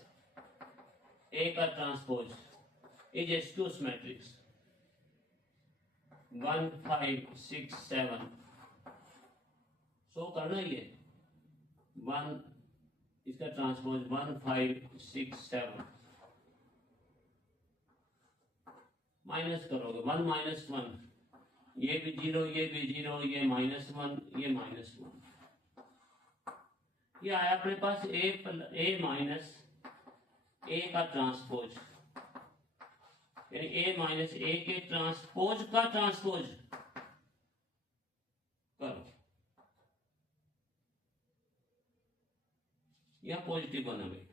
a का transpose is a skews matrix 1 5 6 7, सो करना ये 1, इसका ट्रांसपोज 1 5 6 7, माइनस करोगे 1 माइनस 1, ये भी 0 ये भी 0, ये -1 ये -1, ये आया अपने पास a माइनस a का ट्रांसपोज, यानी a माइनस a के ट्रांसपोज का ट्रांसपोज करो, यह पॉजिटिव बना भाई।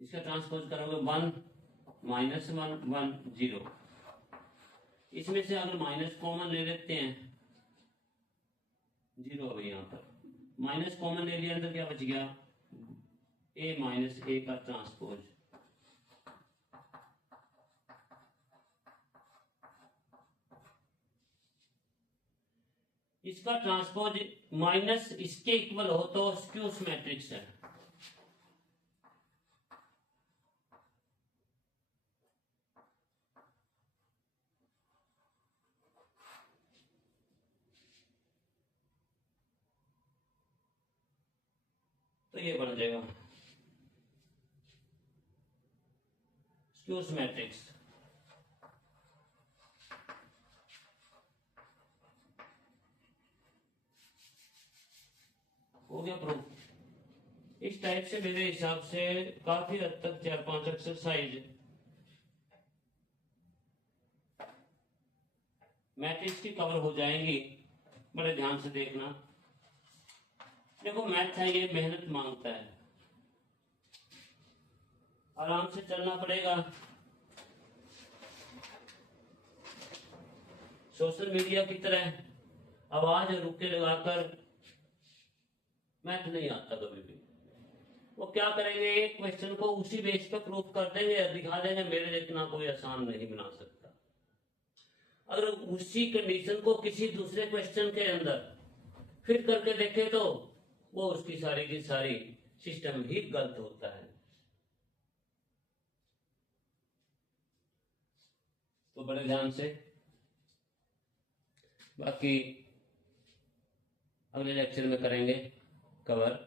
इसका ट्रांसपोज करोगे 1 -1 1 0, इसमें से अगर माइनस कॉमन ले लेते हैं 0 अभी यहां पर माइनस कॉमन ले लिया, अंदर क्या बच गया a माइनस a का ट्रांसपोज, इसका ट्रांसपोज माइनस इसके इक्वल हो तो स्क्यूज मैट्रिक्स है। तो ये बन जाएगा स्क्यूज मैट्रिक्स। हो गया प्रूफ। इस टाइप से मेरे हिसाब से काफी हद तक 4-5 एक्सरसाइज मैट्रिक्स की कवर हो जाएंगी, बड़े ध्यान से देखना। देखो मैथ है, ये मेहनत मांगता है, आराम से चलना पड़ेगा। सोशल मीडिया की तरह आवाज रुके लगाकर मैथ नहीं आता कभी भी। वो क्या करेंगे, एक क्वेश्चन को उसी बेस पर प्रूफ कर देंगे या दिखा देंगे, मेरे जितना कोई आसान नहीं बना सकता। अगर उसी कंडीशन को किसी दूसरे क्वेश्चन के अंदर फिट करके देखे तो वो उसकी सारी की सारी सिस्टम ही गलत होता है। तो बड़े ध्यान से, बाकी अगले लेक्चर में करेंगे कवर।